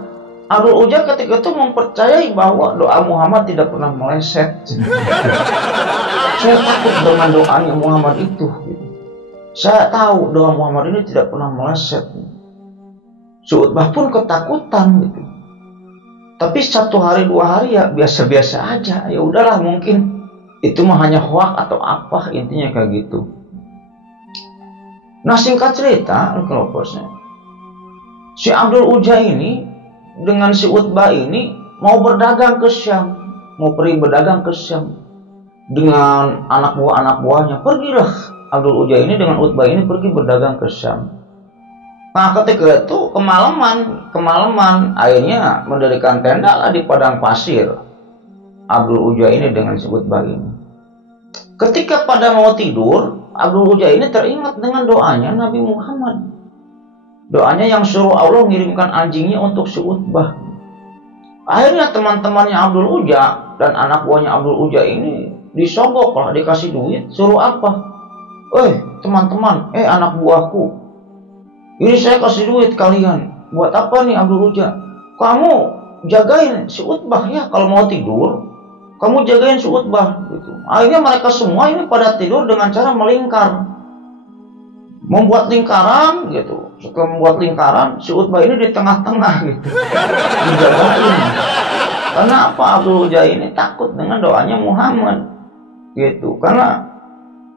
Abdul Uzza ketika itu mempercayai bahwa doa Muhammad tidak pernah meleset. Saya takut dengan doanya Muhammad itu. Saya tahu doa Muhammad ini tidak pernah meleset. Si Utbah pun ketakutan gitu. Tapi 1 hari 2 hari ya biasa-biasa aja. Ya udahlah, mungkin itu mah hanya hoak atau apa, intinya kayak gitu. Nah, singkat cerita, Keloposnya, si Abdul Uzza ini dengan si Utbah ini mau berdagang ke Syam, mau pergi berdagang ke Syam dengan anak buahnya. Pergilah Abdul Uzza ini dengan Utbah ini pergi berdagang ke Syam. Nah, ketika itu kemalaman akhirnya mendirikan tenda lah di padang pasir Abdul Uzza ini dengan si Utbah ini. Ketika pada mau tidur, Abdul Uzza ini teringat dengan doanya Nabi Muhammad. Doanya yang suruh Allah mengirimkan anjingnya untuk si Utbah. Akhirnya teman-temannya Abdul Uzza dan anak buahnya Abdul Uzza ini disogok lah, dikasih duit. Suruh apa? Teman-teman, anak buahku, ini saya kasih duit kalian. Buat apa nih Abdul Uzza? Kamu jagain si Utbah ya, kalau mau tidur kamu jagain si Utbah gitu. Akhirnya mereka semua ini pada tidur dengan cara melingkar, membuat lingkaran gitu. Setelah membuat lingkaran, si Utbah ini di tengah-tengah gitu, dijagain. Karena apa? Abdul Uzza ini takut dengan doanya Muhammad gitu. Karena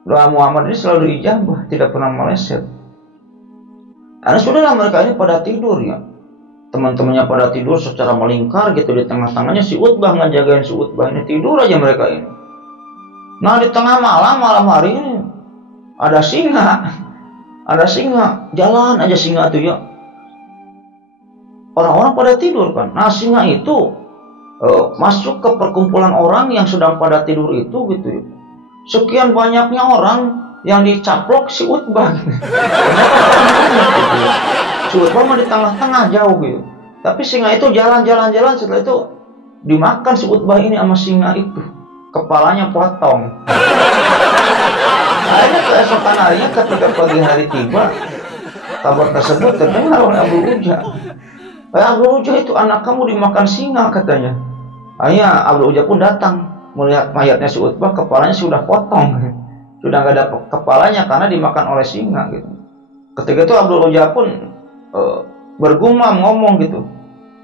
doa Muhammad ini selalu diijabah, tidak pernah meleset. Karena sudahlah, mereka ini pada tidur ya. Teman-temannya pada tidur secara melingkar gitu, di tengah-tengahnya si Utbah ngejagain si Utbah ini, tidur aja mereka ini. Nah, di tengah malam hari ini ada singa. Ada singa, jalan aja singa itu ya. Orang-orang pada tidur kan. Nah, singa itu masuk ke perkumpulan orang yang sedang pada tidur itu gitu ya. Sekian banyaknya orang yang dicaplok si Utbah. Si Utbah mah di tengah-tengah jauh gitu. Tapi singa itu jalan-jalan, setelah itu dimakan si Utbah ini sama singa itu. Kepalanya potong. Akhirnya keesokan harinya ketika pagi hari tiba, kabar tersebut terdengar oleh Abdul Uzza. Abdul Uzza, itu anak kamu dimakan singa katanya. Akhirnya Abdul Uzza pun datang, melihat mayatnya si Utbah, kepalanya sudah potong, sudah nggak ada kepalanya karena dimakan oleh singa gitu. Ketika itu Abdul Uzza pun bergumam ngomong gitu,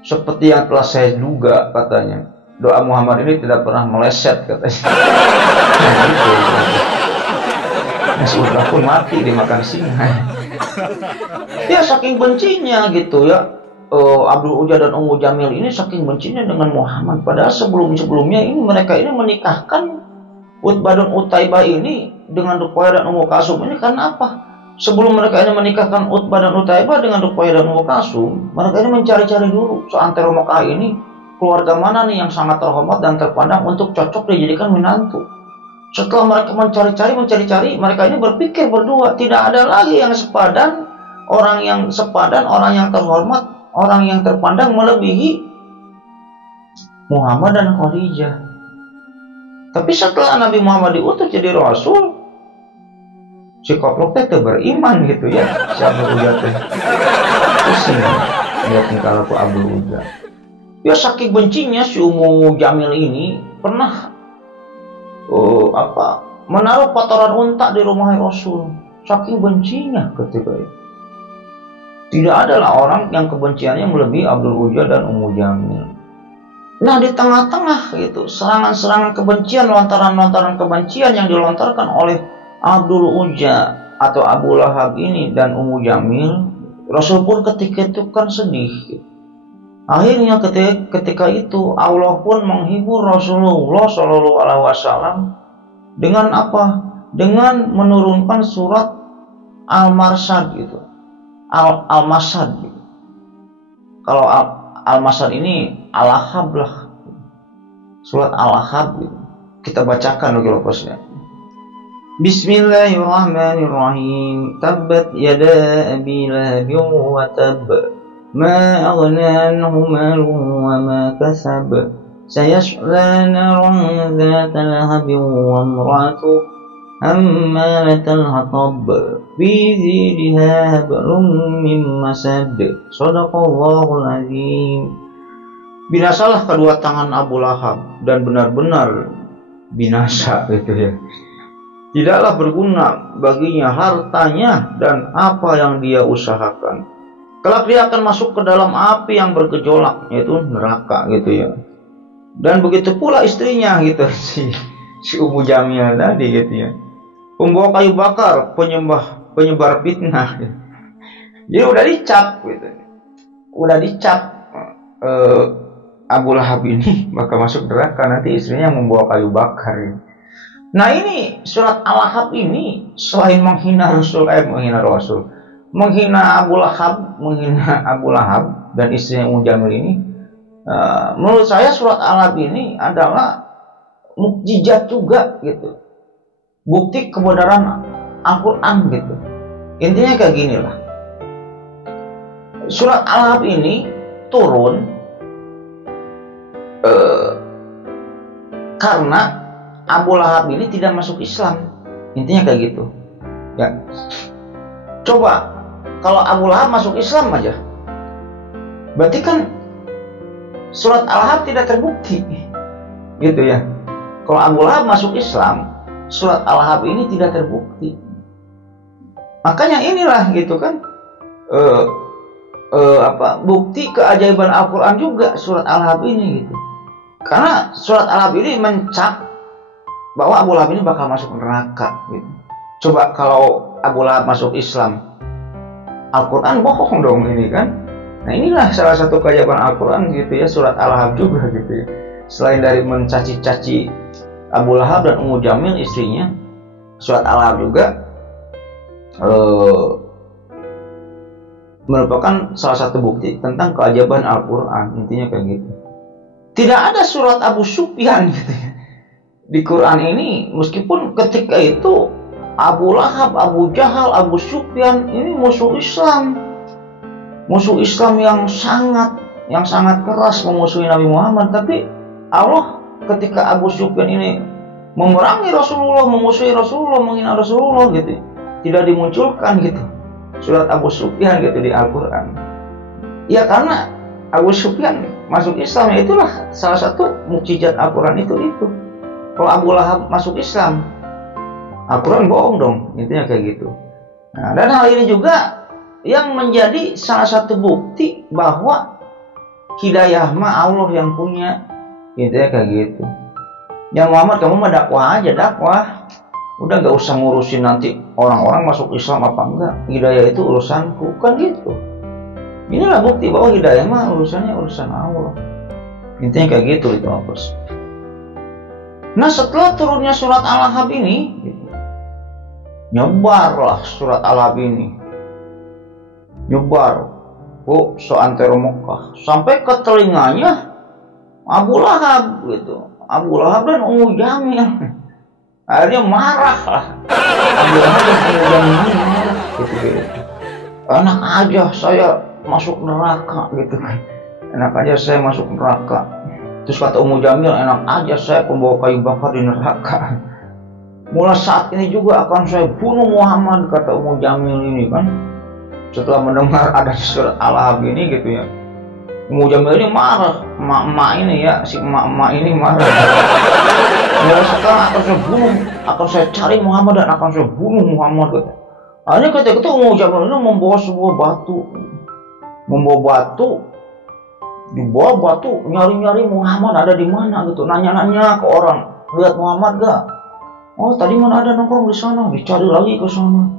seperti yang telah saya duga katanya, doa Muhammad ini tidak pernah meleset katanya. Si Utbah pun mati dimakan singa. Ya saking bencinya gitu ya, Abdul Uzza dan Ummu Jamil ini saking bencinya dengan Muhammad. Padahal sebelumnya ini mereka ini menikahkan Utbah dan Utaibah ini dengan Ruqayyah dan Ummu Kalsum ini karena apa? sebelum mereka ini menikahkan Utbah dan Utaibah dengan Ruqayyah dan Ummu Kalsum, mereka ini mencari-cari dulu seantero Mekah ini keluarga mana nih yang sangat terhormat dan terpandang untuk cocok dijadikan menantu. Setelah mereka mencari-cari, mereka ini berpikir berdua, tidak ada lagi yang sepadan, orang yang terhormat, orang yang terpandang melebihi Muhammad dan Khadijah. Tapi setelah Nabi Muhammad diutus jadi Rasul, si koplok teh beriman gitu ya, si Abdul Ujah teh pusing lihat tingkah laku Abdul Ujah. Ya saking bencinya si Ummu Jamil ini pernah menaruh kotoran unta di rumah Rasul. Saking bencinya ketika itu. Tidak adalah orang yang kebenciannya melebihi Abdul Ujah dan Ummu Jamil. Nah di tengah-tengah gitu serangan-serangan kebencian, lontaran-lontaran kebencian yang dilontarkan oleh Abdul Ujah atau Abu Lahab ini dan Ummu Jamil, Rasul pun ketika itu kan sedih gitu. Akhirnya ketika itu Allah pun menghibur Rasulullah Shallallahu Alaihi Wasallam dengan apa? Dengan menurunkan surat Al-Marsad gitu, Al-Masad gitu. Kalau Al-Masad ini Al-Ahab lah, surat Al-Ahab gitu. Kita bacakan lagi lokasnya. Bismillahirrahmanirrahim. Tabbat yada abi lahabin wa tab. Ma aghna anhu maluhu wa ma kasab. Sayasla naran dhata lahabin wa imra'atuhu hammalatal hatab. Fi jidha hablum min masad. Shadaqallahul azim. Binasalah kedua tangan Abu Lahab dan benar-benar binasa gitu ya. Tidaklah berguna baginya hartanya dan apa yang dia usahakan. Kelak dia akan masuk ke dalam api yang bergejolak, yaitu neraka gitu ya. Dan begitu pula istrinya gitu si Ummu Jamil tadi gitu ya. Pembawa kayu bakar, penyebar fitnah. Gitu. Jadi udah dicap gitu. Udah dicap Abu Lahab ini bakal masuk neraka, nanti istrinya membawa kayu bakar. Gitu. Nah ini surat Al-Ahab ini selain menghina Rasul, menghina Abu Lahab dan istrinya Ummu Jamil ini, menurut saya surat Al-Ahab ini adalah mukjizat juga gitu, bukti kebenaran Al-Quran gitu. Intinya kayak gini lah, surat Al-Ahab ini turun karena Abu Lahab ini tidak masuk Islam. Intinya kayak gitu ya. Coba kalau Abu Lahab masuk Islam aja, berarti kan surat Al-Ahab tidak terbukti gitu ya. Kalau Abu Lahab masuk Islam, surat Al-Ahab ini tidak terbukti. Makanya inilah gitu kan bukti keajaiban Al-Quran juga surat Al-Ahab ini gitu. Karena surat Al-Ahab ini mencap bahwa Abu Lahab ini bakal masuk neraka gitu. Coba kalau Abu Lahab masuk Islam, Al-Quran bohong dong ini kan. Nah inilah salah satu keajaiban Al-Quran gitu ya, surat Al-Ahab juga gitu ya. Selain dari mencaci-caci Abu Lahab dan Ummu Jamil istrinya, surat Al-Ahab juga merupakan salah satu bukti tentang keajaiban Al-Quran. Intinya kayak gitu. Tidak ada surat Abu Sufyan gitu ya di Quran ini, meskipun ketika itu Abu Lahab, Abu Jahal, Abu Sufyan ini musuh Islam yang sangat keras memusuhi Nabi Muhammad. Tapi Allah ketika Abu Sufyan ini memerangi Rasulullah, memusuhi Rasulullah, menghina Rasulullah gitu, tidak dimunculkan gitu surat Abu Sufyan gitu di Al-Quran. Ya karena Abu Sufyan masuk Islam, ya itulah salah satu mukjizat Al-Quran itu. Kalau Abu Lahab masuk Islam, Al-Quran bohong dong, intinya kayak gitu. Nah, dan hal ini juga yang menjadi salah satu bukti bahwa hidayah mah Allah yang punya, intinya kayak gitu. Yang Muhammad, kamu mah dakwah aja, dakwah. Udah gak usah ngurusin nanti orang-orang masuk Islam apa enggak. Hidayah itu urusanku, kan gitu. Inilah bukti bahwa hidayah mah urusannya urusan Allah. Intinya kayak gitu itu Bos. Nah setelah turunnya surat Al-Ahab ini, Nyebarlah surat Al-Ahzab ini, nyebar seantero Mekah sampai ke telinganya Abu Lahab gitu. Abu Lahab dan Ummu Jamil akhirnya marah lah. Abu Lahab dan Ummu Jamil ini marah gitu. Enak aja saya masuk neraka gitu kan, enak aja saya masuk neraka. Terus kata Ummu Jamil, enak aja saya pembawa kayu bakar di neraka. Mulai saat ini juga akan saya bunuh Muhammad, kata Ummu Jamil ini kan. Setelah mendengar ada surat Al-Ahzab ini gitu ya, Ummu Jamil ini marah, emak-emak ini ya, si emak-emak ini marah. Mulai sekarang akan saya bunuh, akan saya cari Muhammad dan akan saya bunuh Muhammad gitu. Akhirnya ketika itu Ummu Jamil ini membawa sebuah batu, dibawa batu, nyari-nyari Muhammad ada di mana gitu, nanya-nanya ke orang, lihat Muhammad gak? Oh tadi mana ada nongkrong di sana, dicari lagi ke sana.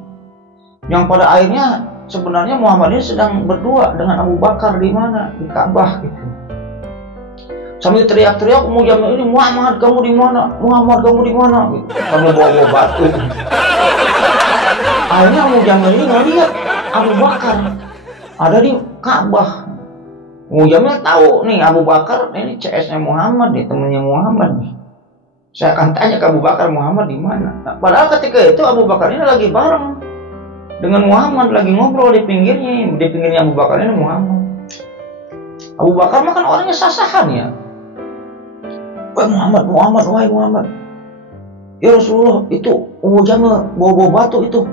Yang pada akhirnya sebenarnya Muhammad ini sedang berdua dengan Abu Bakar di mana, di Ka'bah gitu. Sambil teriak-teriak Ummu Jamil ini, Muhammad kamu di mana? Muhammad kamu di mana? Gitu. Sambil bawa batu. Akhirnya Ummu Jamil ini ngelihat Abu Bakar ada di Ka'bah. Ummu Jamil tahu nih Abu Bakar ini CS-nya Muhammad nih, temennya Muhammad nih. Saya akan tanya ke Abu Bakar, Muhammad di mana? Nah, padahal ketika itu Abu Bakar ini lagi bareng dengan Muhammad, lagi ngobrol di pinggirnya Abu Bakar ini Muhammad. Abu Bakar mah kan orangnya sasahan ya. Wah Muhammad, wahai Muhammad. Ya Rasulullah, itu Ummu Jamil bawa batu itu,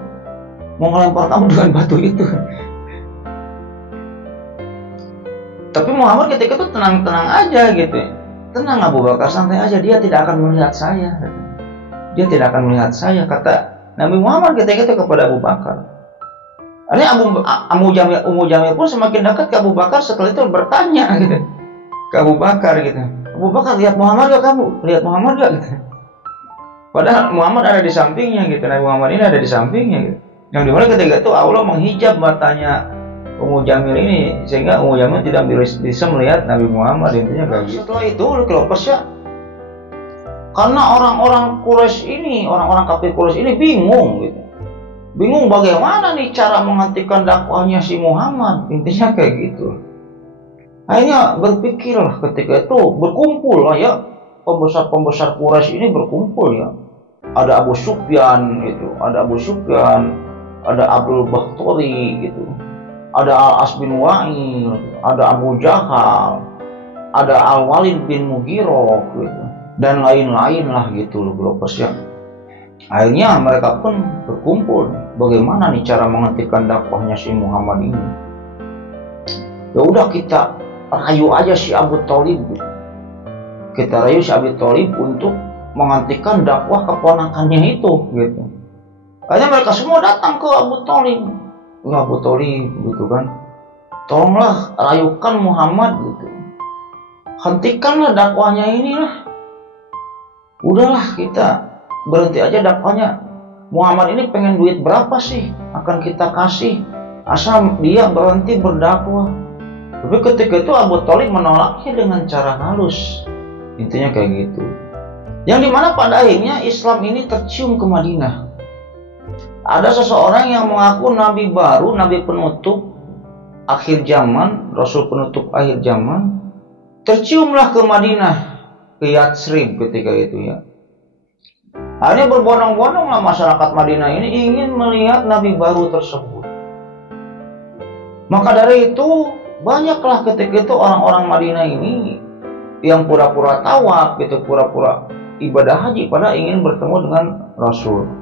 mau ngelempar kamu dengan batu itu. Tapi Muhammad ketika itu tenang-tenang aja gitu. Tenang Abu Bakar, santai aja, dia tidak akan melihat saya. Dia tidak akan melihat saya, kata Nabi Muhammad ketika itu kepada Abu Bakar. Akhirnya Ummu Jamil pun semakin dekat ke Abu Bakar, setelah itu bertanya gitu ke Abu Bakar gitu. Abu Bakar, lihat Muhammad gak kamu? Lihat Muhammad gak gitu. Padahal Muhammad ada di sampingnya gitu, Nabi Muhammad ini ada di sampingnya gitu. Yang dimana ketika itu Allah menghijab matanya Ummu Jamil ini sehingga Ummu Jamil tidak bisa melihat Nabi Muhammad, intinya kayak gitu. Setelah itu Kilopers ya, karena orang-orang Quraisy ini, orang-orang kafir Quraisy ini bingung gitu. Bingung bagaimana nih cara menghentikan dakwahnya si Muhammad, intinya kayak gitu. Akhirnya berpikirlah ketika itu, berkumpul lah ya, pembesar-pembesar Quraisy ini berkumpul ya. Ada Abu Sufyan gitu, ada Abdul Bakhtari gitu, ada Al-As bin Wa'il, ada Abu Jahal, ada Al-Walid bin Mughirah gitu, dan lain-lain lah gitu loh Kilopers ya. Akhirnya mereka pun berkumpul, bagaimana nih cara menghentikan dakwahnya si Muhammad ini. Ya udah, kita rayu aja si Abu Thalib gitu. Kita rayu si Abu Thalib untuk menghentikan dakwah keponakannya itu gitu. Akhirnya mereka semua datang ke Abu Thalib. Ya Abu Thalib gitu kan, tolonglah rayukan Muhammad gitu, hentikanlah dakwahnya inilah. Udahlah kita berhenti aja dakwahnya. Muhammad ini pengen duit berapa sih akan kita kasih asal dia berhenti berdakwah. Tapi ketika itu Abu Thalib menolaknya dengan cara halus, intinya kayak gitu. Yang dimana pada akhirnya Islam ini tercium ke Madinah. Ada seseorang yang mengaku nabi baru, nabi penutup akhir zaman, rasul penutup akhir zaman, terciumlah ke Madinah, ke Yatsrib ketika itu ya. Akhirnya berbondong-bondonglah masyarakat Madinah ini ingin melihat nabi baru tersebut. Maka dari itu banyaklah ketika itu orang-orang Madinah ini yang pura-pura tawaf gitu, pura-pura ibadah haji, pada ingin bertemu dengan Rasul.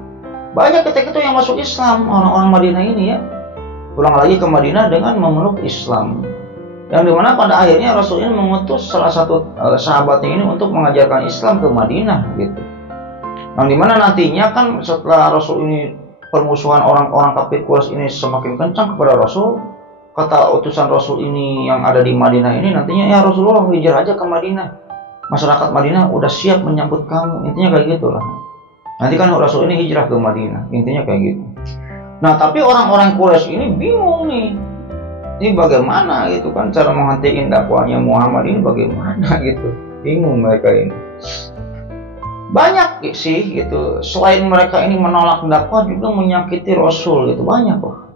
Banyak ketika itu yang masuk Islam, orang-orang Madinah ini ya, pulang lagi ke Madinah dengan memeluk Islam. Yang dimana pada akhirnya Rasul ini mengutus salah satu sahabatnya ini untuk mengajarkan Islam ke Madinah gitu. Yang dimana nantinya kan setelah Rasul ini, permusuhan orang-orang kafir Quraisy ini semakin kencang kepada Rasul, kata utusan Rasul ini yang ada di Madinah ini nantinya, ya Rasulullah hijrah aja ke Madinah, masyarakat Madinah udah siap menyambut kamu, intinya kayak gitulah. Nanti kan Rasul ini hijrah ke Madinah, intinya kayak gitu. Nah tapi orang-orang Quraisy ini bingung nih, ini bagaimana gitu kan cara menghentikan dakwahnya Muhammad ini, bagaimana gitu, bingung mereka ini. Banyak sih gitu. Selain mereka ini menolak dakwah, juga menyakiti Rasul gitu, banyak loh.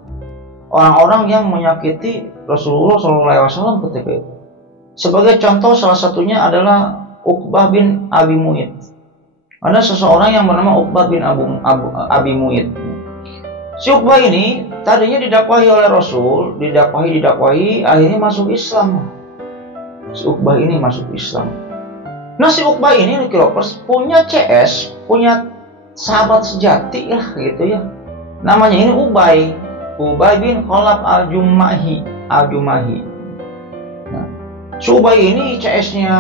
Orang-orang yang menyakiti Rasulullah SAW ketika itu. Sebagai contoh salah satunya adalah Uqbah bin Abi Mu'id. Ada seseorang yang bernama Uqbah bin Abi Mu'id. Si Uqbah ini tadinya didakwahi oleh Rasul, didakwahi, akhirnya masuk Islam. Si Uqbah ini masuk Islam. Nah, si Uqbah ini Lovers punya CS, punya sahabat sejati lah gitu ya. Namanya ini Ubay bin Khalaf al-Jumahi. Nah, si Ubay ini CS-nya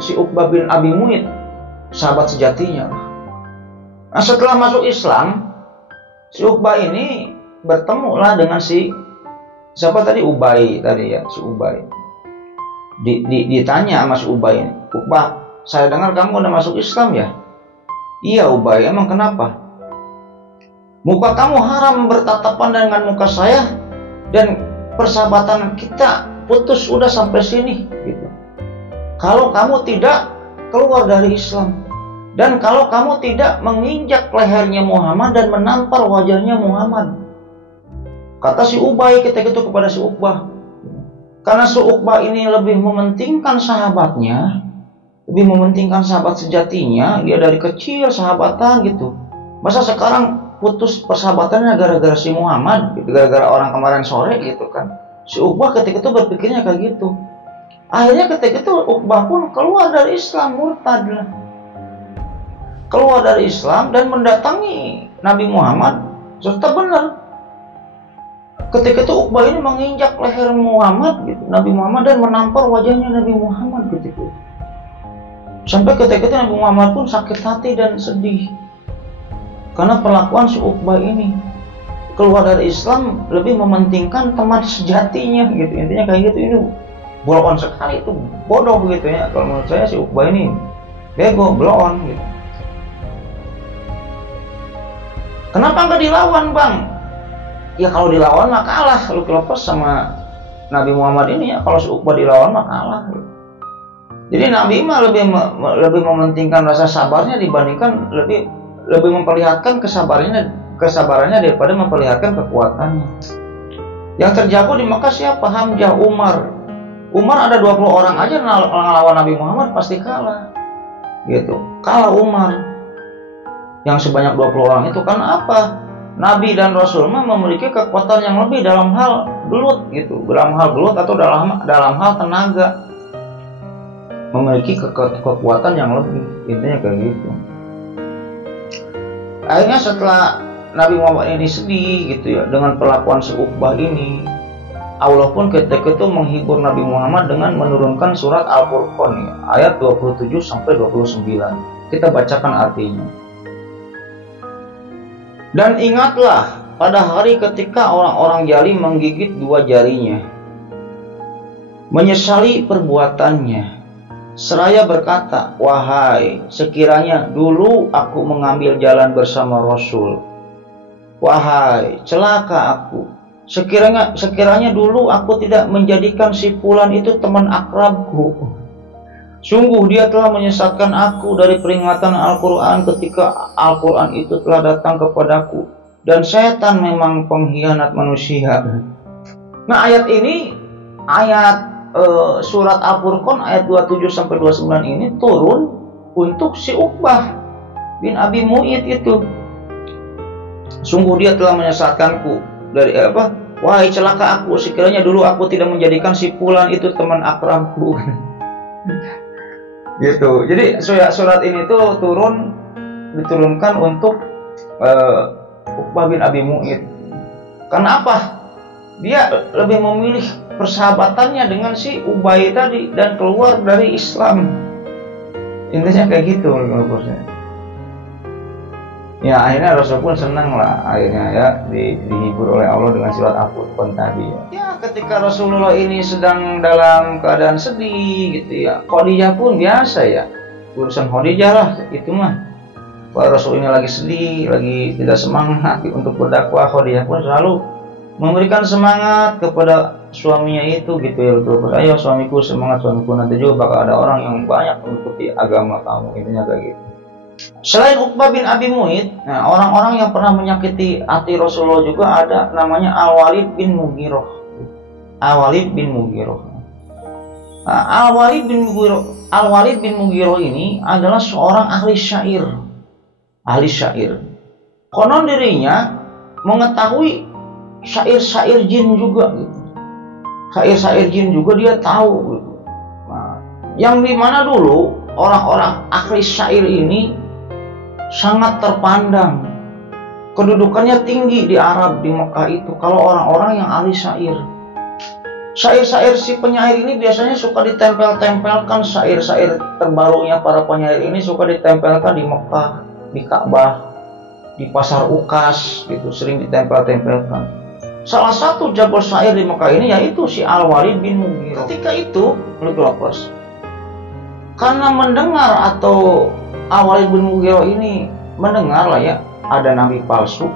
si Uqbah bin Abi Mu'id, sahabat sejatinya. Nah, setelah masuk Islam, si Uqbah ini bertemu lah dengan si siapa tadi, Ubay tadi ya, si Ubay. Ditanya sama si Ubay ini, Uqbah, saya dengar kamu udah masuk Islam ya? Iya Ubay, emang kenapa? Muka kamu haram bertatapan dengan muka saya, dan persahabatan kita putus udah sampai sini gitu. Kalau kamu tidak keluar dari Islam, dan kalau kamu tidak menginjak lehernya Muhammad dan menampar wajahnya Muhammad, kata si Ubay ketika itu kepada si Uqbah. Karena si Uqbah ini lebih mementingkan sahabatnya, lebih mementingkan sahabat sejatinya, dia dari kecil sahabatan gitu. Masa sekarang putus persahabatannya gara-gara si Muhammad gitu, gara-gara orang kemarin sore gitu kan. Si Uqbah ketika itu berpikirnya kayak gitu. Akhirnya ketika itu Uqbah pun keluar dari Islam, murtad lah. Keluar dari Islam dan mendatangi Nabi Muhammad, serta benar. Ketika itu Uqbah ini menginjak leher Muhammad gitu, Nabi Muhammad, dan menampar wajahnya Nabi Muhammad ketika itu. Sampai ketika itu Nabi Muhammad pun sakit hati dan sedih karena perlakuan si Uqbah ini. Keluar dari Islam lebih mementingkan teman sejatinya gitu. Intinya kayak gitu. Ini blow on sekali, itu bodoh gitu ya. Kalau menurut saya si Uqbah ini bego, blow on gitu. Kenapa nggak dilawan bang? Ya kalau dilawan mah kalah. Lu kelopes sama Nabi Muhammad ini ya. Kalau si Uqbah dilawan mah kalah gitu. Jadi Nabi mah lebih mementingkan rasa sabarnya dibandingkan lebih memperlihatkan kesabarannya daripada memperlihatkan kekuatannya. Yang terjatuh di Makkah siapa? Hamzah, Umar. Umar ada 20 orang aja ngelawan Nabi Muhammad pasti kalah. Gitu. Kalah Umar. Yang sebanyak 20 orang itu kan apa? Nabi dan Rasul mah memiliki kekuatan yang lebih dalam hal gelut gitu. Dalam hal gelut atau dalam hal tenaga. Memiliki kekuatan yang lebih, intinya kayak gitu. Akhirnya setelah Nabi Muhammad ini sedih gitu ya dengan perlakuan si Uqbah ini, Allah pun ketika itu menghibur Nabi Muhammad dengan menurunkan surat Al-Furqan ya, ayat 27 sampai 29. Kita bacakan artinya. Dan ingatlah pada hari ketika orang-orang zalim menggigit dua jarinya, menyesali perbuatannya, seraya berkata, wahai, sekiranya dulu aku mengambil jalan bersama Rasul. Wahai, celaka aku. Sekiranya dulu aku tidak menjadikan si Fulan itu teman akrabku. Sungguh dia telah menyesatkan aku dari peringatan Al-Quran ketika Al-Quran itu telah datang kepadaku. Dan setan memang pengkhianat manusia. Nah, ayat ini, surat Al-Furqan ayat 27 sampai 29 ini turun untuk si Uqbah bin Abi Mu'id itu. Sungguh dia telah menyesatkanku dari wahai celaka aku, sekiranya dulu aku tidak menjadikan si Fulan itu teman akrabku. Gitu. Jadi surat ini tuh diturunkan untuk Uqbah bin Abi Mu'id. Karena apa? Dia lebih memilih persahabatannya dengan si Ubay tadi dan keluar dari Islam. Intinya kayak gitu maksudnya. Ya akhirnya Rasul pun senang lah akhirnya ya dihibur oleh Allah dengan surat Al-Furqan tadi ya. Ya ketika Rasulullah ini sedang dalam keadaan sedih gitu ya, Khadijah pun biasa ya, urusan Khadijah lah itu mah. Kalau Rasul ini lagi sedih, lagi tidak semangat untuk berdakwah, Khadijah pun selalu memberikan semangat kepada suaminya itu gitu ya. Ayo suamiku semangat, suamiku, nanti juga bakal ada orang yang banyak mengikuti agama kamu, intinya kayak gitu. Selain Uqbah bin Abi Mu'id, nah, orang-orang yang pernah menyakiti hati Rasulullah juga ada namanya Al-Walid bin Mughirah. Al-Walid bin Mughirah. Nah, Al-Walid bin Mughirah ini adalah seorang ahli syair. Ahli syair. Konon dirinya mengetahui syair-syair jin juga gitu. Syair-syair jin juga dia tahu gitu. Nah, yang dimana dulu orang-orang ahli syair ini sangat terpandang, kedudukannya tinggi di Arab, di Mekah itu kalau orang-orang yang ahli syair. Syair-syair si penyair ini biasanya suka ditempel-tempelkan, syair-syair terbarunya para penyair ini suka ditempelkan di Mekah, di Ka'bah, di pasar Ukas gitu, sering ditempel-tempelkan. Salah satu jago syair di Mekah ini yaitu si Al-Walid bin Mughirah. Ketika itu, Lukulapers, karena mendengar atau Al-Walid bin Mughirah ini mendengar lah ya, ada nabi palsu,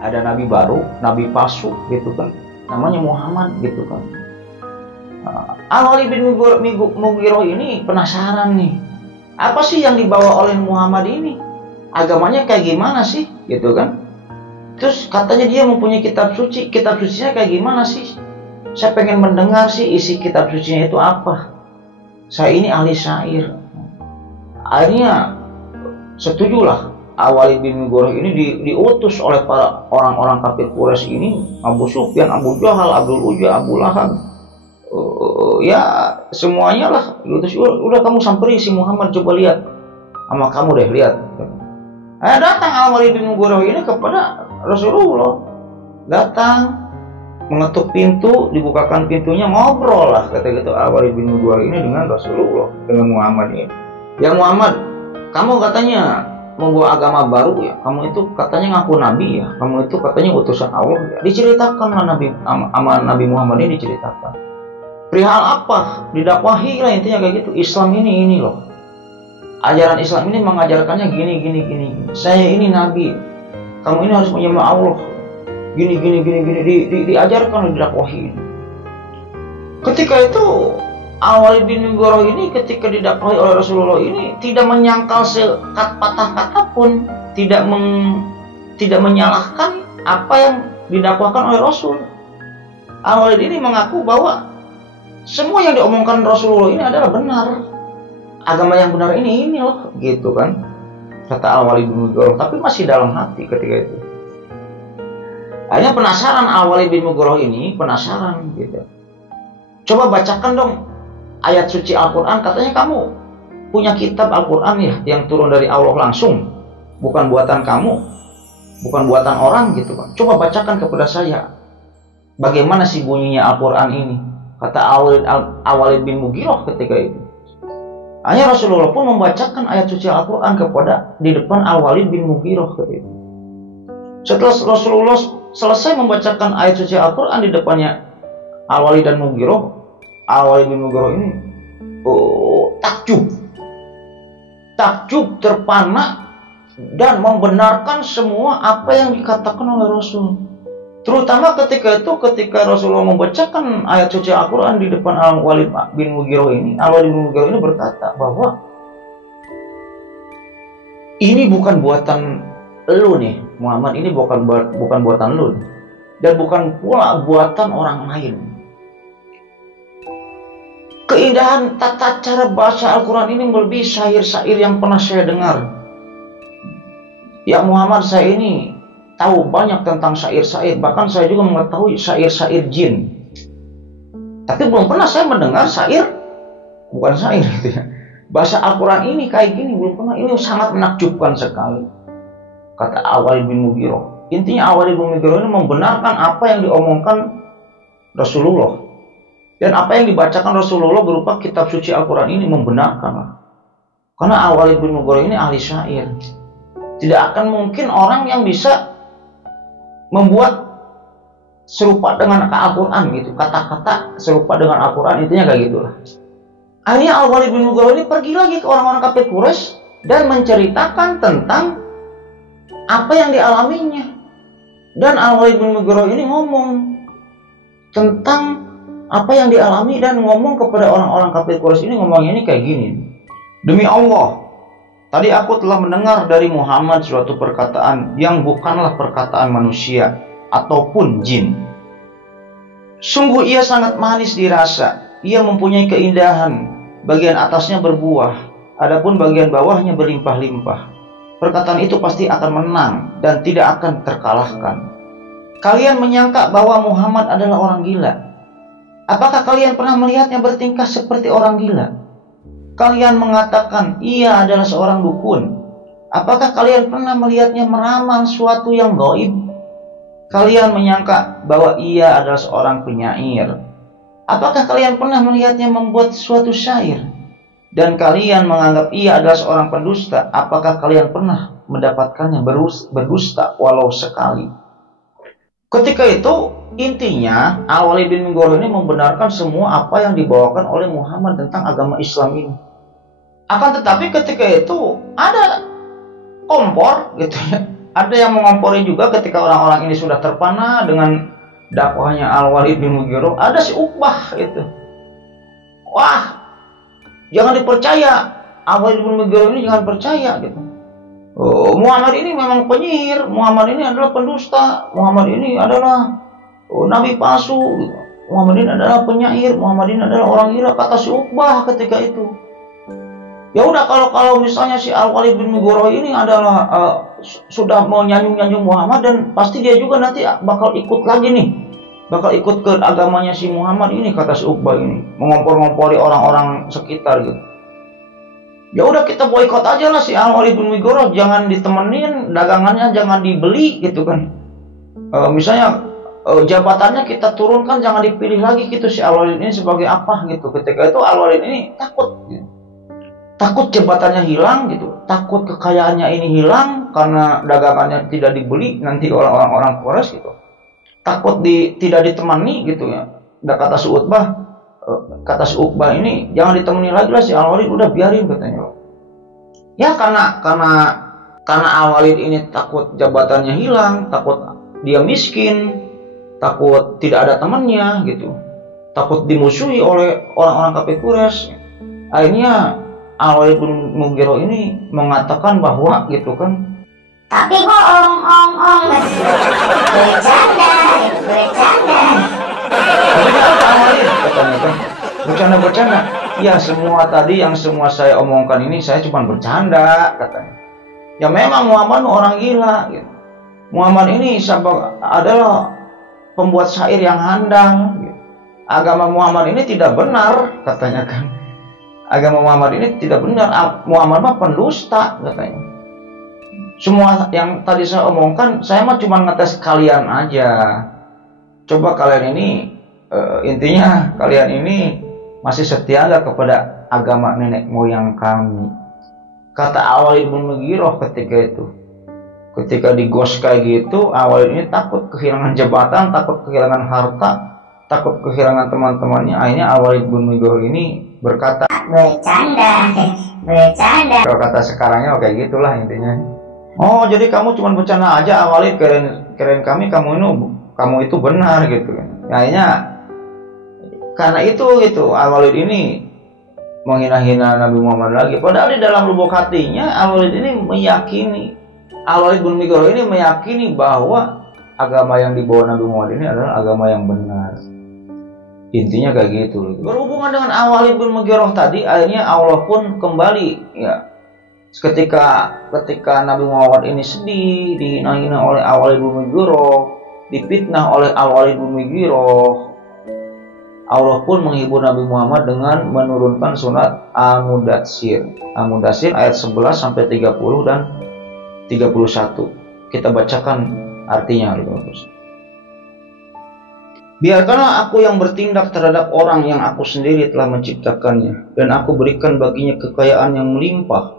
ada nabi baru, nabi palsu gitu kan, namanya Muhammad gitu kan. Al-Walid bin Mughirah ini penasaran nih, apa sih yang dibawa oleh Muhammad ini? Agamanya kayak gimana sih gitu kan? Terus katanya dia mempunyai kitab suci, kitab sucinya kayak gimana sih? Saya pengen mendengar sih isi kitab sucinya itu apa. Saya ini ahli syair. Akhirnya setujulah Al-Walid bin Mughirah ini diutus oleh para orang-orang kafir Quraisy ini, Abu Sufyan, Abu Jahal, Abdul Uzza, Abu Lahab, ya semuanya lah diutus. Udah kamu samperi si Muhammad, coba lihat sama kamu deh, lihat. Datang Al-Walid bin Mughirah ini kepada Rasulullah, datang mengetuk pintu, dibukakan pintunya, ngobrol lah kata gitu Al-Walid bin Mughirah ini dengan Rasulullah, dengan Muhammad ini. Ya Muhammad, kamu katanya membawa agama baru ya, kamu itu katanya ngaku nabi ya, kamu itu katanya utusan Allah ya. Diceritakan lah Nabi Muhammad ini diceritakan. Perihal apa? Didakwahi lah intinya kayak gitu. Islam ini loh. Ajaran Islam ini mengajarkannya gini. Saya ini nabi. Kamu ini harus menyembah Allah. Gini. Diajarkan, didakwahi. Ketika itu Al-Walid bin Mughirah ini ketika didakwahi oleh Rasulullah ini tidak menyangkal patah kata pun, tidak menyalahkan apa yang didakwakan oleh Rasul. Al-Walid ini mengaku bahwa semua yang diomongkan Rasulullah ini adalah benar. Agama yang benar ini loh, gitu kan. Kata Al-Walid bin Mughirah, tapi masih dalam hati ketika itu. Akhirnya penasaran Al-Walid bin Mughirah ini, penasaran gitu. Coba bacakan dong ayat suci Al-Quran, katanya kamu punya kitab Al-Quran ya, yang turun dari Allah langsung, bukan buatan kamu, bukan buatan orang gitu kan. Coba bacakan kepada saya, bagaimana sih bunyinya Al-Quran ini, kata Al-Walid bin Mughirah ketika itu. Hanya Rasulullah pun membacakan ayat suci Al-Quran di depan Al-Walid bin Mughirah ketika itu. Setelah Rasulullah selesai membacakan ayat suci Al-Quran di depannya Al-Walid dan Mughirah, Al-Walid bin Mughirah ini takjub, terpana dan membenarkan semua apa yang dikatakan oleh Rasul. Terutama ketika Rasulullah membacakan ayat suci Al-Quran di depan Al-Walid bin Mughirah ini, Al-Walid bin Mughirah ini berkata bahwa ini bukan buatan lu nih Muhammad, ini bukan buatan lu dan bukan pula buatan orang lain. Keindahan tata cara bahasa Al-Quran ini melebihi syair-syair yang pernah saya dengar. Ya Muhammad, saya ini tahu banyak tentang syair-syair, bahkan saya juga mengetahui syair-syair jin. Tapi belum pernah saya mendengar bukan syair gitu ya. Bahasa Al-Quran ini kayak gini, belum pernah. Ini sangat menakjubkan sekali. Kata Al-Walid bin Mughirah. Intinya Al-Walid bin Mughirah ini membenarkan apa yang diomongkan Rasulullah. Dan apa yang dibacakan Rasulullah berupa kitab suci Al-Quran ini membenarkan. Karena Al-Walid bin Mughirah ini ahli syair. Tidak akan mungkin orang yang bisa membuat serupa dengan Al-Quran gitu, kata-kata serupa dengan Al-Quran, intinya kayak gitulah. Akhirnya Al-Walid bin Mughirah ini pergi lagi ke orang-orang kafir Quraisy dan menceritakan tentang apa yang dialaminya. Dan Al-Walid bin Mughirah ini ngomong tentang apa yang dialami dan ngomong kepada orang-orang kafir Quraisy ini, ngomongnya ini kayak gini. Demi Allah, Tadi aku telah mendengar dari Muhammad suatu perkataan yang bukanlah perkataan manusia ataupun jin. Sungguh ia sangat manis dirasa. Ia mempunyai keindahan. Bagian atasnya berbuah, adapun bagian bawahnya berlimpah-limpah. Perkataan itu pasti akan menang dan tidak akan terkalahkan. Kalian menyangka bahwa Muhammad adalah orang gila. Apakah kalian pernah melihatnya bertingkah seperti orang gila? Kalian mengatakan ia adalah seorang dukun. Apakah kalian pernah melihatnya meramal suatu yang gaib? Kalian menyangka bahwa ia adalah seorang penyair. Apakah kalian pernah melihatnya membuat suatu syair? Dan kalian menganggap ia adalah seorang pendusta. Apakah kalian pernah mendapatkannya berdusta walau sekali? Ketika itu, intinya Al-Walid bin Mughirah ini membenarkan semua apa yang dibawakan oleh Muhammad tentang agama Islam ini. Akan tetapi ketika itu ada kompor gitu ya. Ada yang mengompori juga ketika orang-orang ini sudah terpana dengan dakwahnya Al-Walid bin Mughirah. Ada si Uqbah itu. Wah, jangan dipercaya. Al-Walid bin Mughirah ini jangan percaya gitu. Oh, Muhammad ini memang penyihir, Muhammad ini adalah pendusta, Muhammad ini adalah nabi palsu, Muhammad ini adalah penyair, Muhammad ini adalah orang gila, kata si Uqbah ketika itu. Ya udah, kalau misalnya si Al-Walid bin Mughirah ini adalah sudah mau nyanjung Muhammad, dan pasti dia juga nanti bakal ikut lagi nih, bakal ikut ke agamanya si Muhammad ini, kata si Uqbah ini, mengompor-ngompori orang-orang sekitar gitu. Ya udah, kita boikot aja lah si Al-Walid bin Mughirah, jangan ditemenin, dagangannya jangan dibeli gitu kan. Misalnya jabatannya kita turunkan, jangan dipilih lagi gitu si Al-Walid ini sebagai apa gitu. Ketika itu Al-Walid ini takut gitu. Takut jabatannya hilang gitu, takut kekayaannya ini hilang karena dagangannya tidak dibeli nanti orang-orang Quraisy gitu. Takut tidak ditemani gitu ya. Dan kata si Uqbah ini, jangan ditemani lagi lah si Al-Walid, udah biarin katanya. Ya karena Al-Walid ini takut jabatannya hilang, takut dia miskin, takut tidak ada temannya gitu, takut dimusuhi oleh orang-orang kafir Quraisy. Akhirnya Al-Walid bin Mughirah ini mengatakan bahwa gitu kan, tapi bohong, bercanda. Katanya kan bercanda. Ya semua tadi yang semua saya omongkan ini saya cuma bercanda katanya. Ya memang Muhammad orang gila gitu. Muhammad ini adalah pembuat syair yang handal gitu. Agama Muhammad ini tidak benar katanya kan. Agama Muhammad ini tidak benar. Muhammad mah pendusta katanya. Semua yang tadi saya omongkan, saya mah cuma ngetes kalian aja. Coba kalian ini intinya kalian ini masih setia gak kepada agama nenek moyang kami? Kata Al-Walid bin Mughirah ketika itu. Ketika digos kayak gitu, Al-Walid ini takut kehilangan jabatan, takut kehilangan harta, takut kehilangan teman-temannya. Akhirnya Al-Walid bin Mughirah ini berkata, bercanda. Kalau kata sekarangnya kayak gitulah intinya. Oh, jadi kamu cuma bercanda aja Al-Walid, keren kami, kamu itu benar gitu. Akhirnya karena itu gitu, Al-Walid ini menghina-hina Nabi Muhammad lagi. Padahal di dalam lubuk hatinya Al-Walid ini meyakini, Al-Walid bin Mughirah ini meyakini bahwa agama yang dibawa Nabi Muhammad ini adalah agama yang benar. Intinya kayak gitu. Berhubungan dengan Al-Walid bin Mughirah tadi, akhirnya Allah pun kembali ya. Ketika Nabi Muhammad ini sedih, dihina-hina oleh Al-Walid bin Mughirah, dipitnah oleh Al-Walid bin Mughirah, Allah pun menghibur Nabi Muhammad dengan menurunkan surat Al-Mudatsir. Al-Mudatsir ayat 11 sampai 30 dan 31. Kita bacakan artinya. Biarkanlah aku yang bertindak terhadap orang yang aku sendiri telah menciptakannya, dan aku berikan baginya kekayaan yang melimpah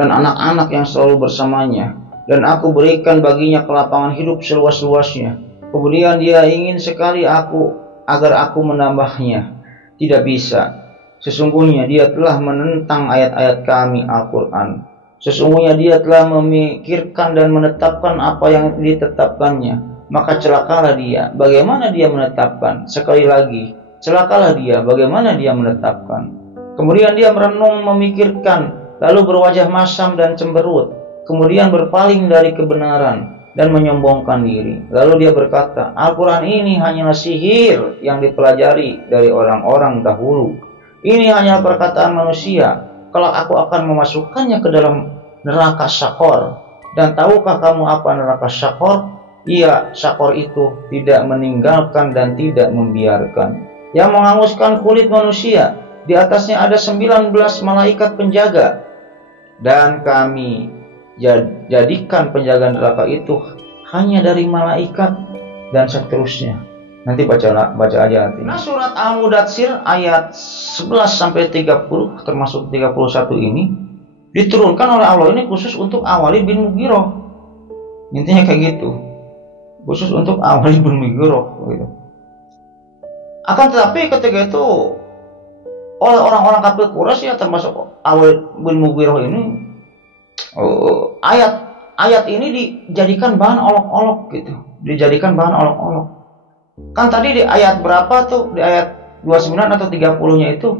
dan anak-anak yang selalu bersamanya, dan aku berikan baginya kelapangan hidup seluas-luasnya. Kemudian dia ingin sekali agar aku menambahnya. Tidak bisa. Sesungguhnya dia telah menentang ayat-ayat kami Al-Quran. Sesungguhnya dia telah memikirkan dan menetapkan apa yang ditetapkannya. Maka celakalah dia. Bagaimana dia menetapkan? Sekali lagi, celakalah dia. Bagaimana dia menetapkan? Kemudian dia merenung memikirkan lalu berwajah masam dan cemberut, kemudian berpaling dari kebenaran dan menyombongkan diri. Lalu dia berkata, Al-Quran ini hanyalah sihir yang dipelajari dari orang-orang dahulu. Ini hanya perkataan manusia. Kalau aku akan memasukkannya ke dalam neraka syakor. Dan tahukah kamu apa neraka syakor? Iya, syakor itu tidak meninggalkan dan tidak membiarkan, yang menghanguskan kulit manusia. Di atasnya ada 19 malaikat penjaga. Dan kami jadikan penjaga neraka itu hanya dari malaikat, dan seterusnya. Nanti baca aja nanti. Nah, surat Al-Mudatsir ayat 11-30 termasuk 31 ini diturunkan oleh Allah ini khusus untuk Awali bin Mughirah. Intinya kayak gitu. Khusus untuk Awali bin Mughirah gitu. Akan tetapi ketika itu oleh orang-orang kafir Quraisy ya, termasuk Awali bin Mughirah ini, ayat ini dijadikan bahan olok-olok gitu. Dijadikan bahan olok-olok. Kan tadi di ayat berapa tuh? Di ayat 29 atau 30-nya itu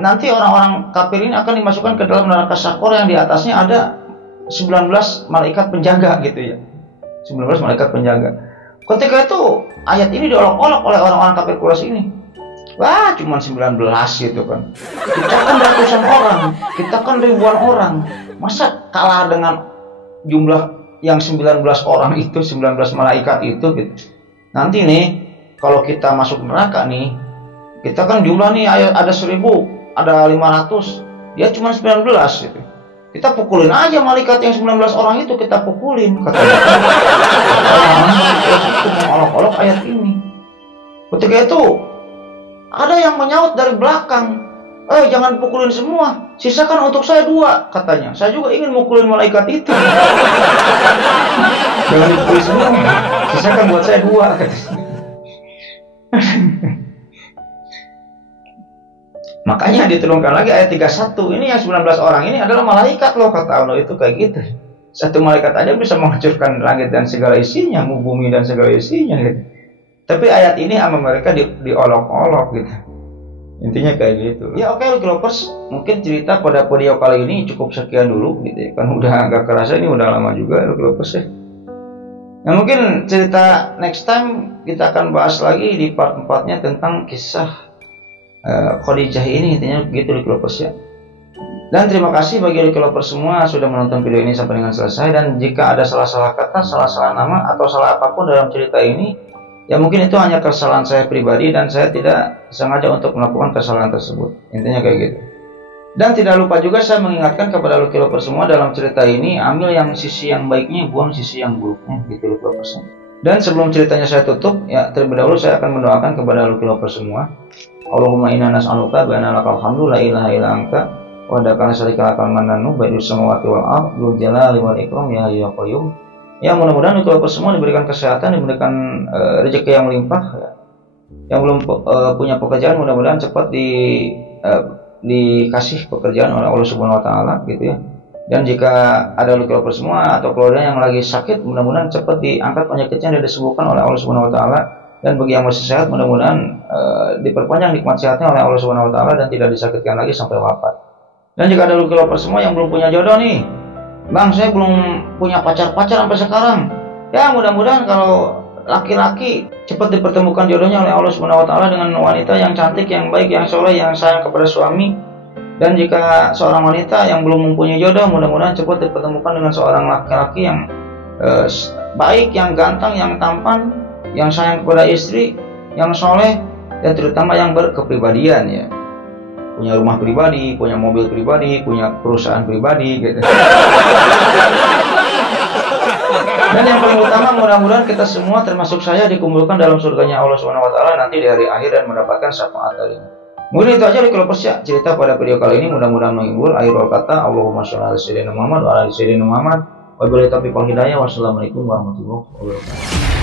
nanti orang-orang kafir ini akan dimasukkan ke dalam neraka syakor yang di atasnya ada 19 malaikat penjaga gitu ya. 19 malaikat penjaga. Ketika itu ayat ini diolok-olok oleh orang-orang kafir Quraisy ini. Wah, cuma 19 gitu kan. Kita kan ratusan orang, kita kan ribuan orang. Masa kalah dengan jumlah yang 19 orang itu, 19 malaikat itu gitu. Nanti nih, kalau kita masuk neraka nih, kita kan jumlah nih ada 1000, ada 500, dia cuma 19 gitu. Kita pukulin aja malaikat yang 19 orang itu, kita pukulin. Katanya. Itu mengolok-olok ayat ini. Ketika itu, ada yang menyaut dari belakang, jangan pukulin semua, sisakan untuk saya 2, katanya. Saya juga ingin mukulin malaikat itu. Jangan dipukulin semua, sisakan buat saya 2, katanya. Makanya diturunkan lagi ayat 31. Ini yang 19 orang ini adalah malaikat loh, kata Allah itu kayak gitu. Satu malaikat aja bisa menghancurkan langit dan segala isinya, bumi dan segala isinya gitu. Tapi ayat ini sama mereka diolok-olok gitu. Intinya kayak gitu. Ya oke, Lucky Lovers, mungkin cerita pada video kali ini cukup sekian dulu gitu ya. Kan udah agak kerasa ini udah lama juga Lucky Lovers ya. Nah mungkin cerita next time kita akan bahas lagi di part 4-nya tentang kisah Khadijah ini, intinya gitu Lucky Lovers ya. Dan terima kasih bagi Lucky Lovers semua sudah menonton video ini sampai dengan selesai. Dan jika ada salah-salah kata, salah-salah nama atau salah apapun dalam cerita ini, ya mungkin itu hanya kesalahan saya pribadi dan saya tidak sengaja untuk melakukan kesalahan tersebut. Intinya kayak gitu. Dan tidak lupa juga saya mengingatkan kepada Lucky Lovers semua dalam cerita ini, ambil yang sisi yang baiknya, buang sisi yang buruknya gitu Lucky Lovers. Dan sebelum ceritanya saya tutup, ya terlebih dahulu saya akan mendoakan kepada Lucky Lovers semua. Allahumma inna nas'aluka bi anna lakal hamdu la ilaha illa anta wa dakana syarika lakal mananu ba'dus samawati wal ardh dzul jalali wal ikram ya hayyu ya qayyum. Ya mudah-mudahan Lucky Lovers semua diberikan kesehatan, diberikan rezeki yang melimpah ya. Yang belum punya pekerjaan mudah-mudahan cepat dikasih pekerjaan oleh Allah Subhanahu wa taala gitu ya. Dan jika ada Lucky Lovers semua atau keluarga yang lagi sakit, mudah-mudahan cepat diangkat penyakitnya dan disembuhkan oleh Allah Subhanahu wa taala. Dan bagi yang masih sehat, mudah-mudahan diperpanjang nikmat sehatnya oleh Allah Subhanahu wa taala dan tidak disakitkan lagi sampai wafat. Dan jika ada Lucky Lovers semua yang belum punya jodoh nih, Bang, saya belum punya pacar sampai sekarang. Ya mudah-mudahan kalau laki-laki cepat dipertemukan jodohnya oleh Allah Subhanahu wa taala dengan wanita yang cantik, yang baik, yang soleh, yang sayang kepada suami. Dan jika seorang wanita yang belum mempunyai jodoh, mudah-mudahan cepat dipertemukan dengan seorang laki-laki yang baik, yang ganteng, yang tampan, yang sayang kepada istri, yang soleh, dan terutama yang berkepribadian ya. Punya rumah pribadi, punya mobil pribadi, punya perusahaan pribadi gitu. Dan yang paling utama mudah-mudahan kita semua termasuk saya dikumpulkan dalam surganya Allah Subhanahu wa taala nanti di hari akhir dan mendapatkan syafaat darinya. Mungkin itu aja Lucky Lovers ya cerita pada video kali ini, mudah-mudahan menghibur. Akhirul kata, Allahumma sholli ala sayyidina Muhammad wa ala ali sayyidina Muhammad. Wabillahi taufiq wal hidayah. Wassalamualaikum warahmatullahi wabarakatuh.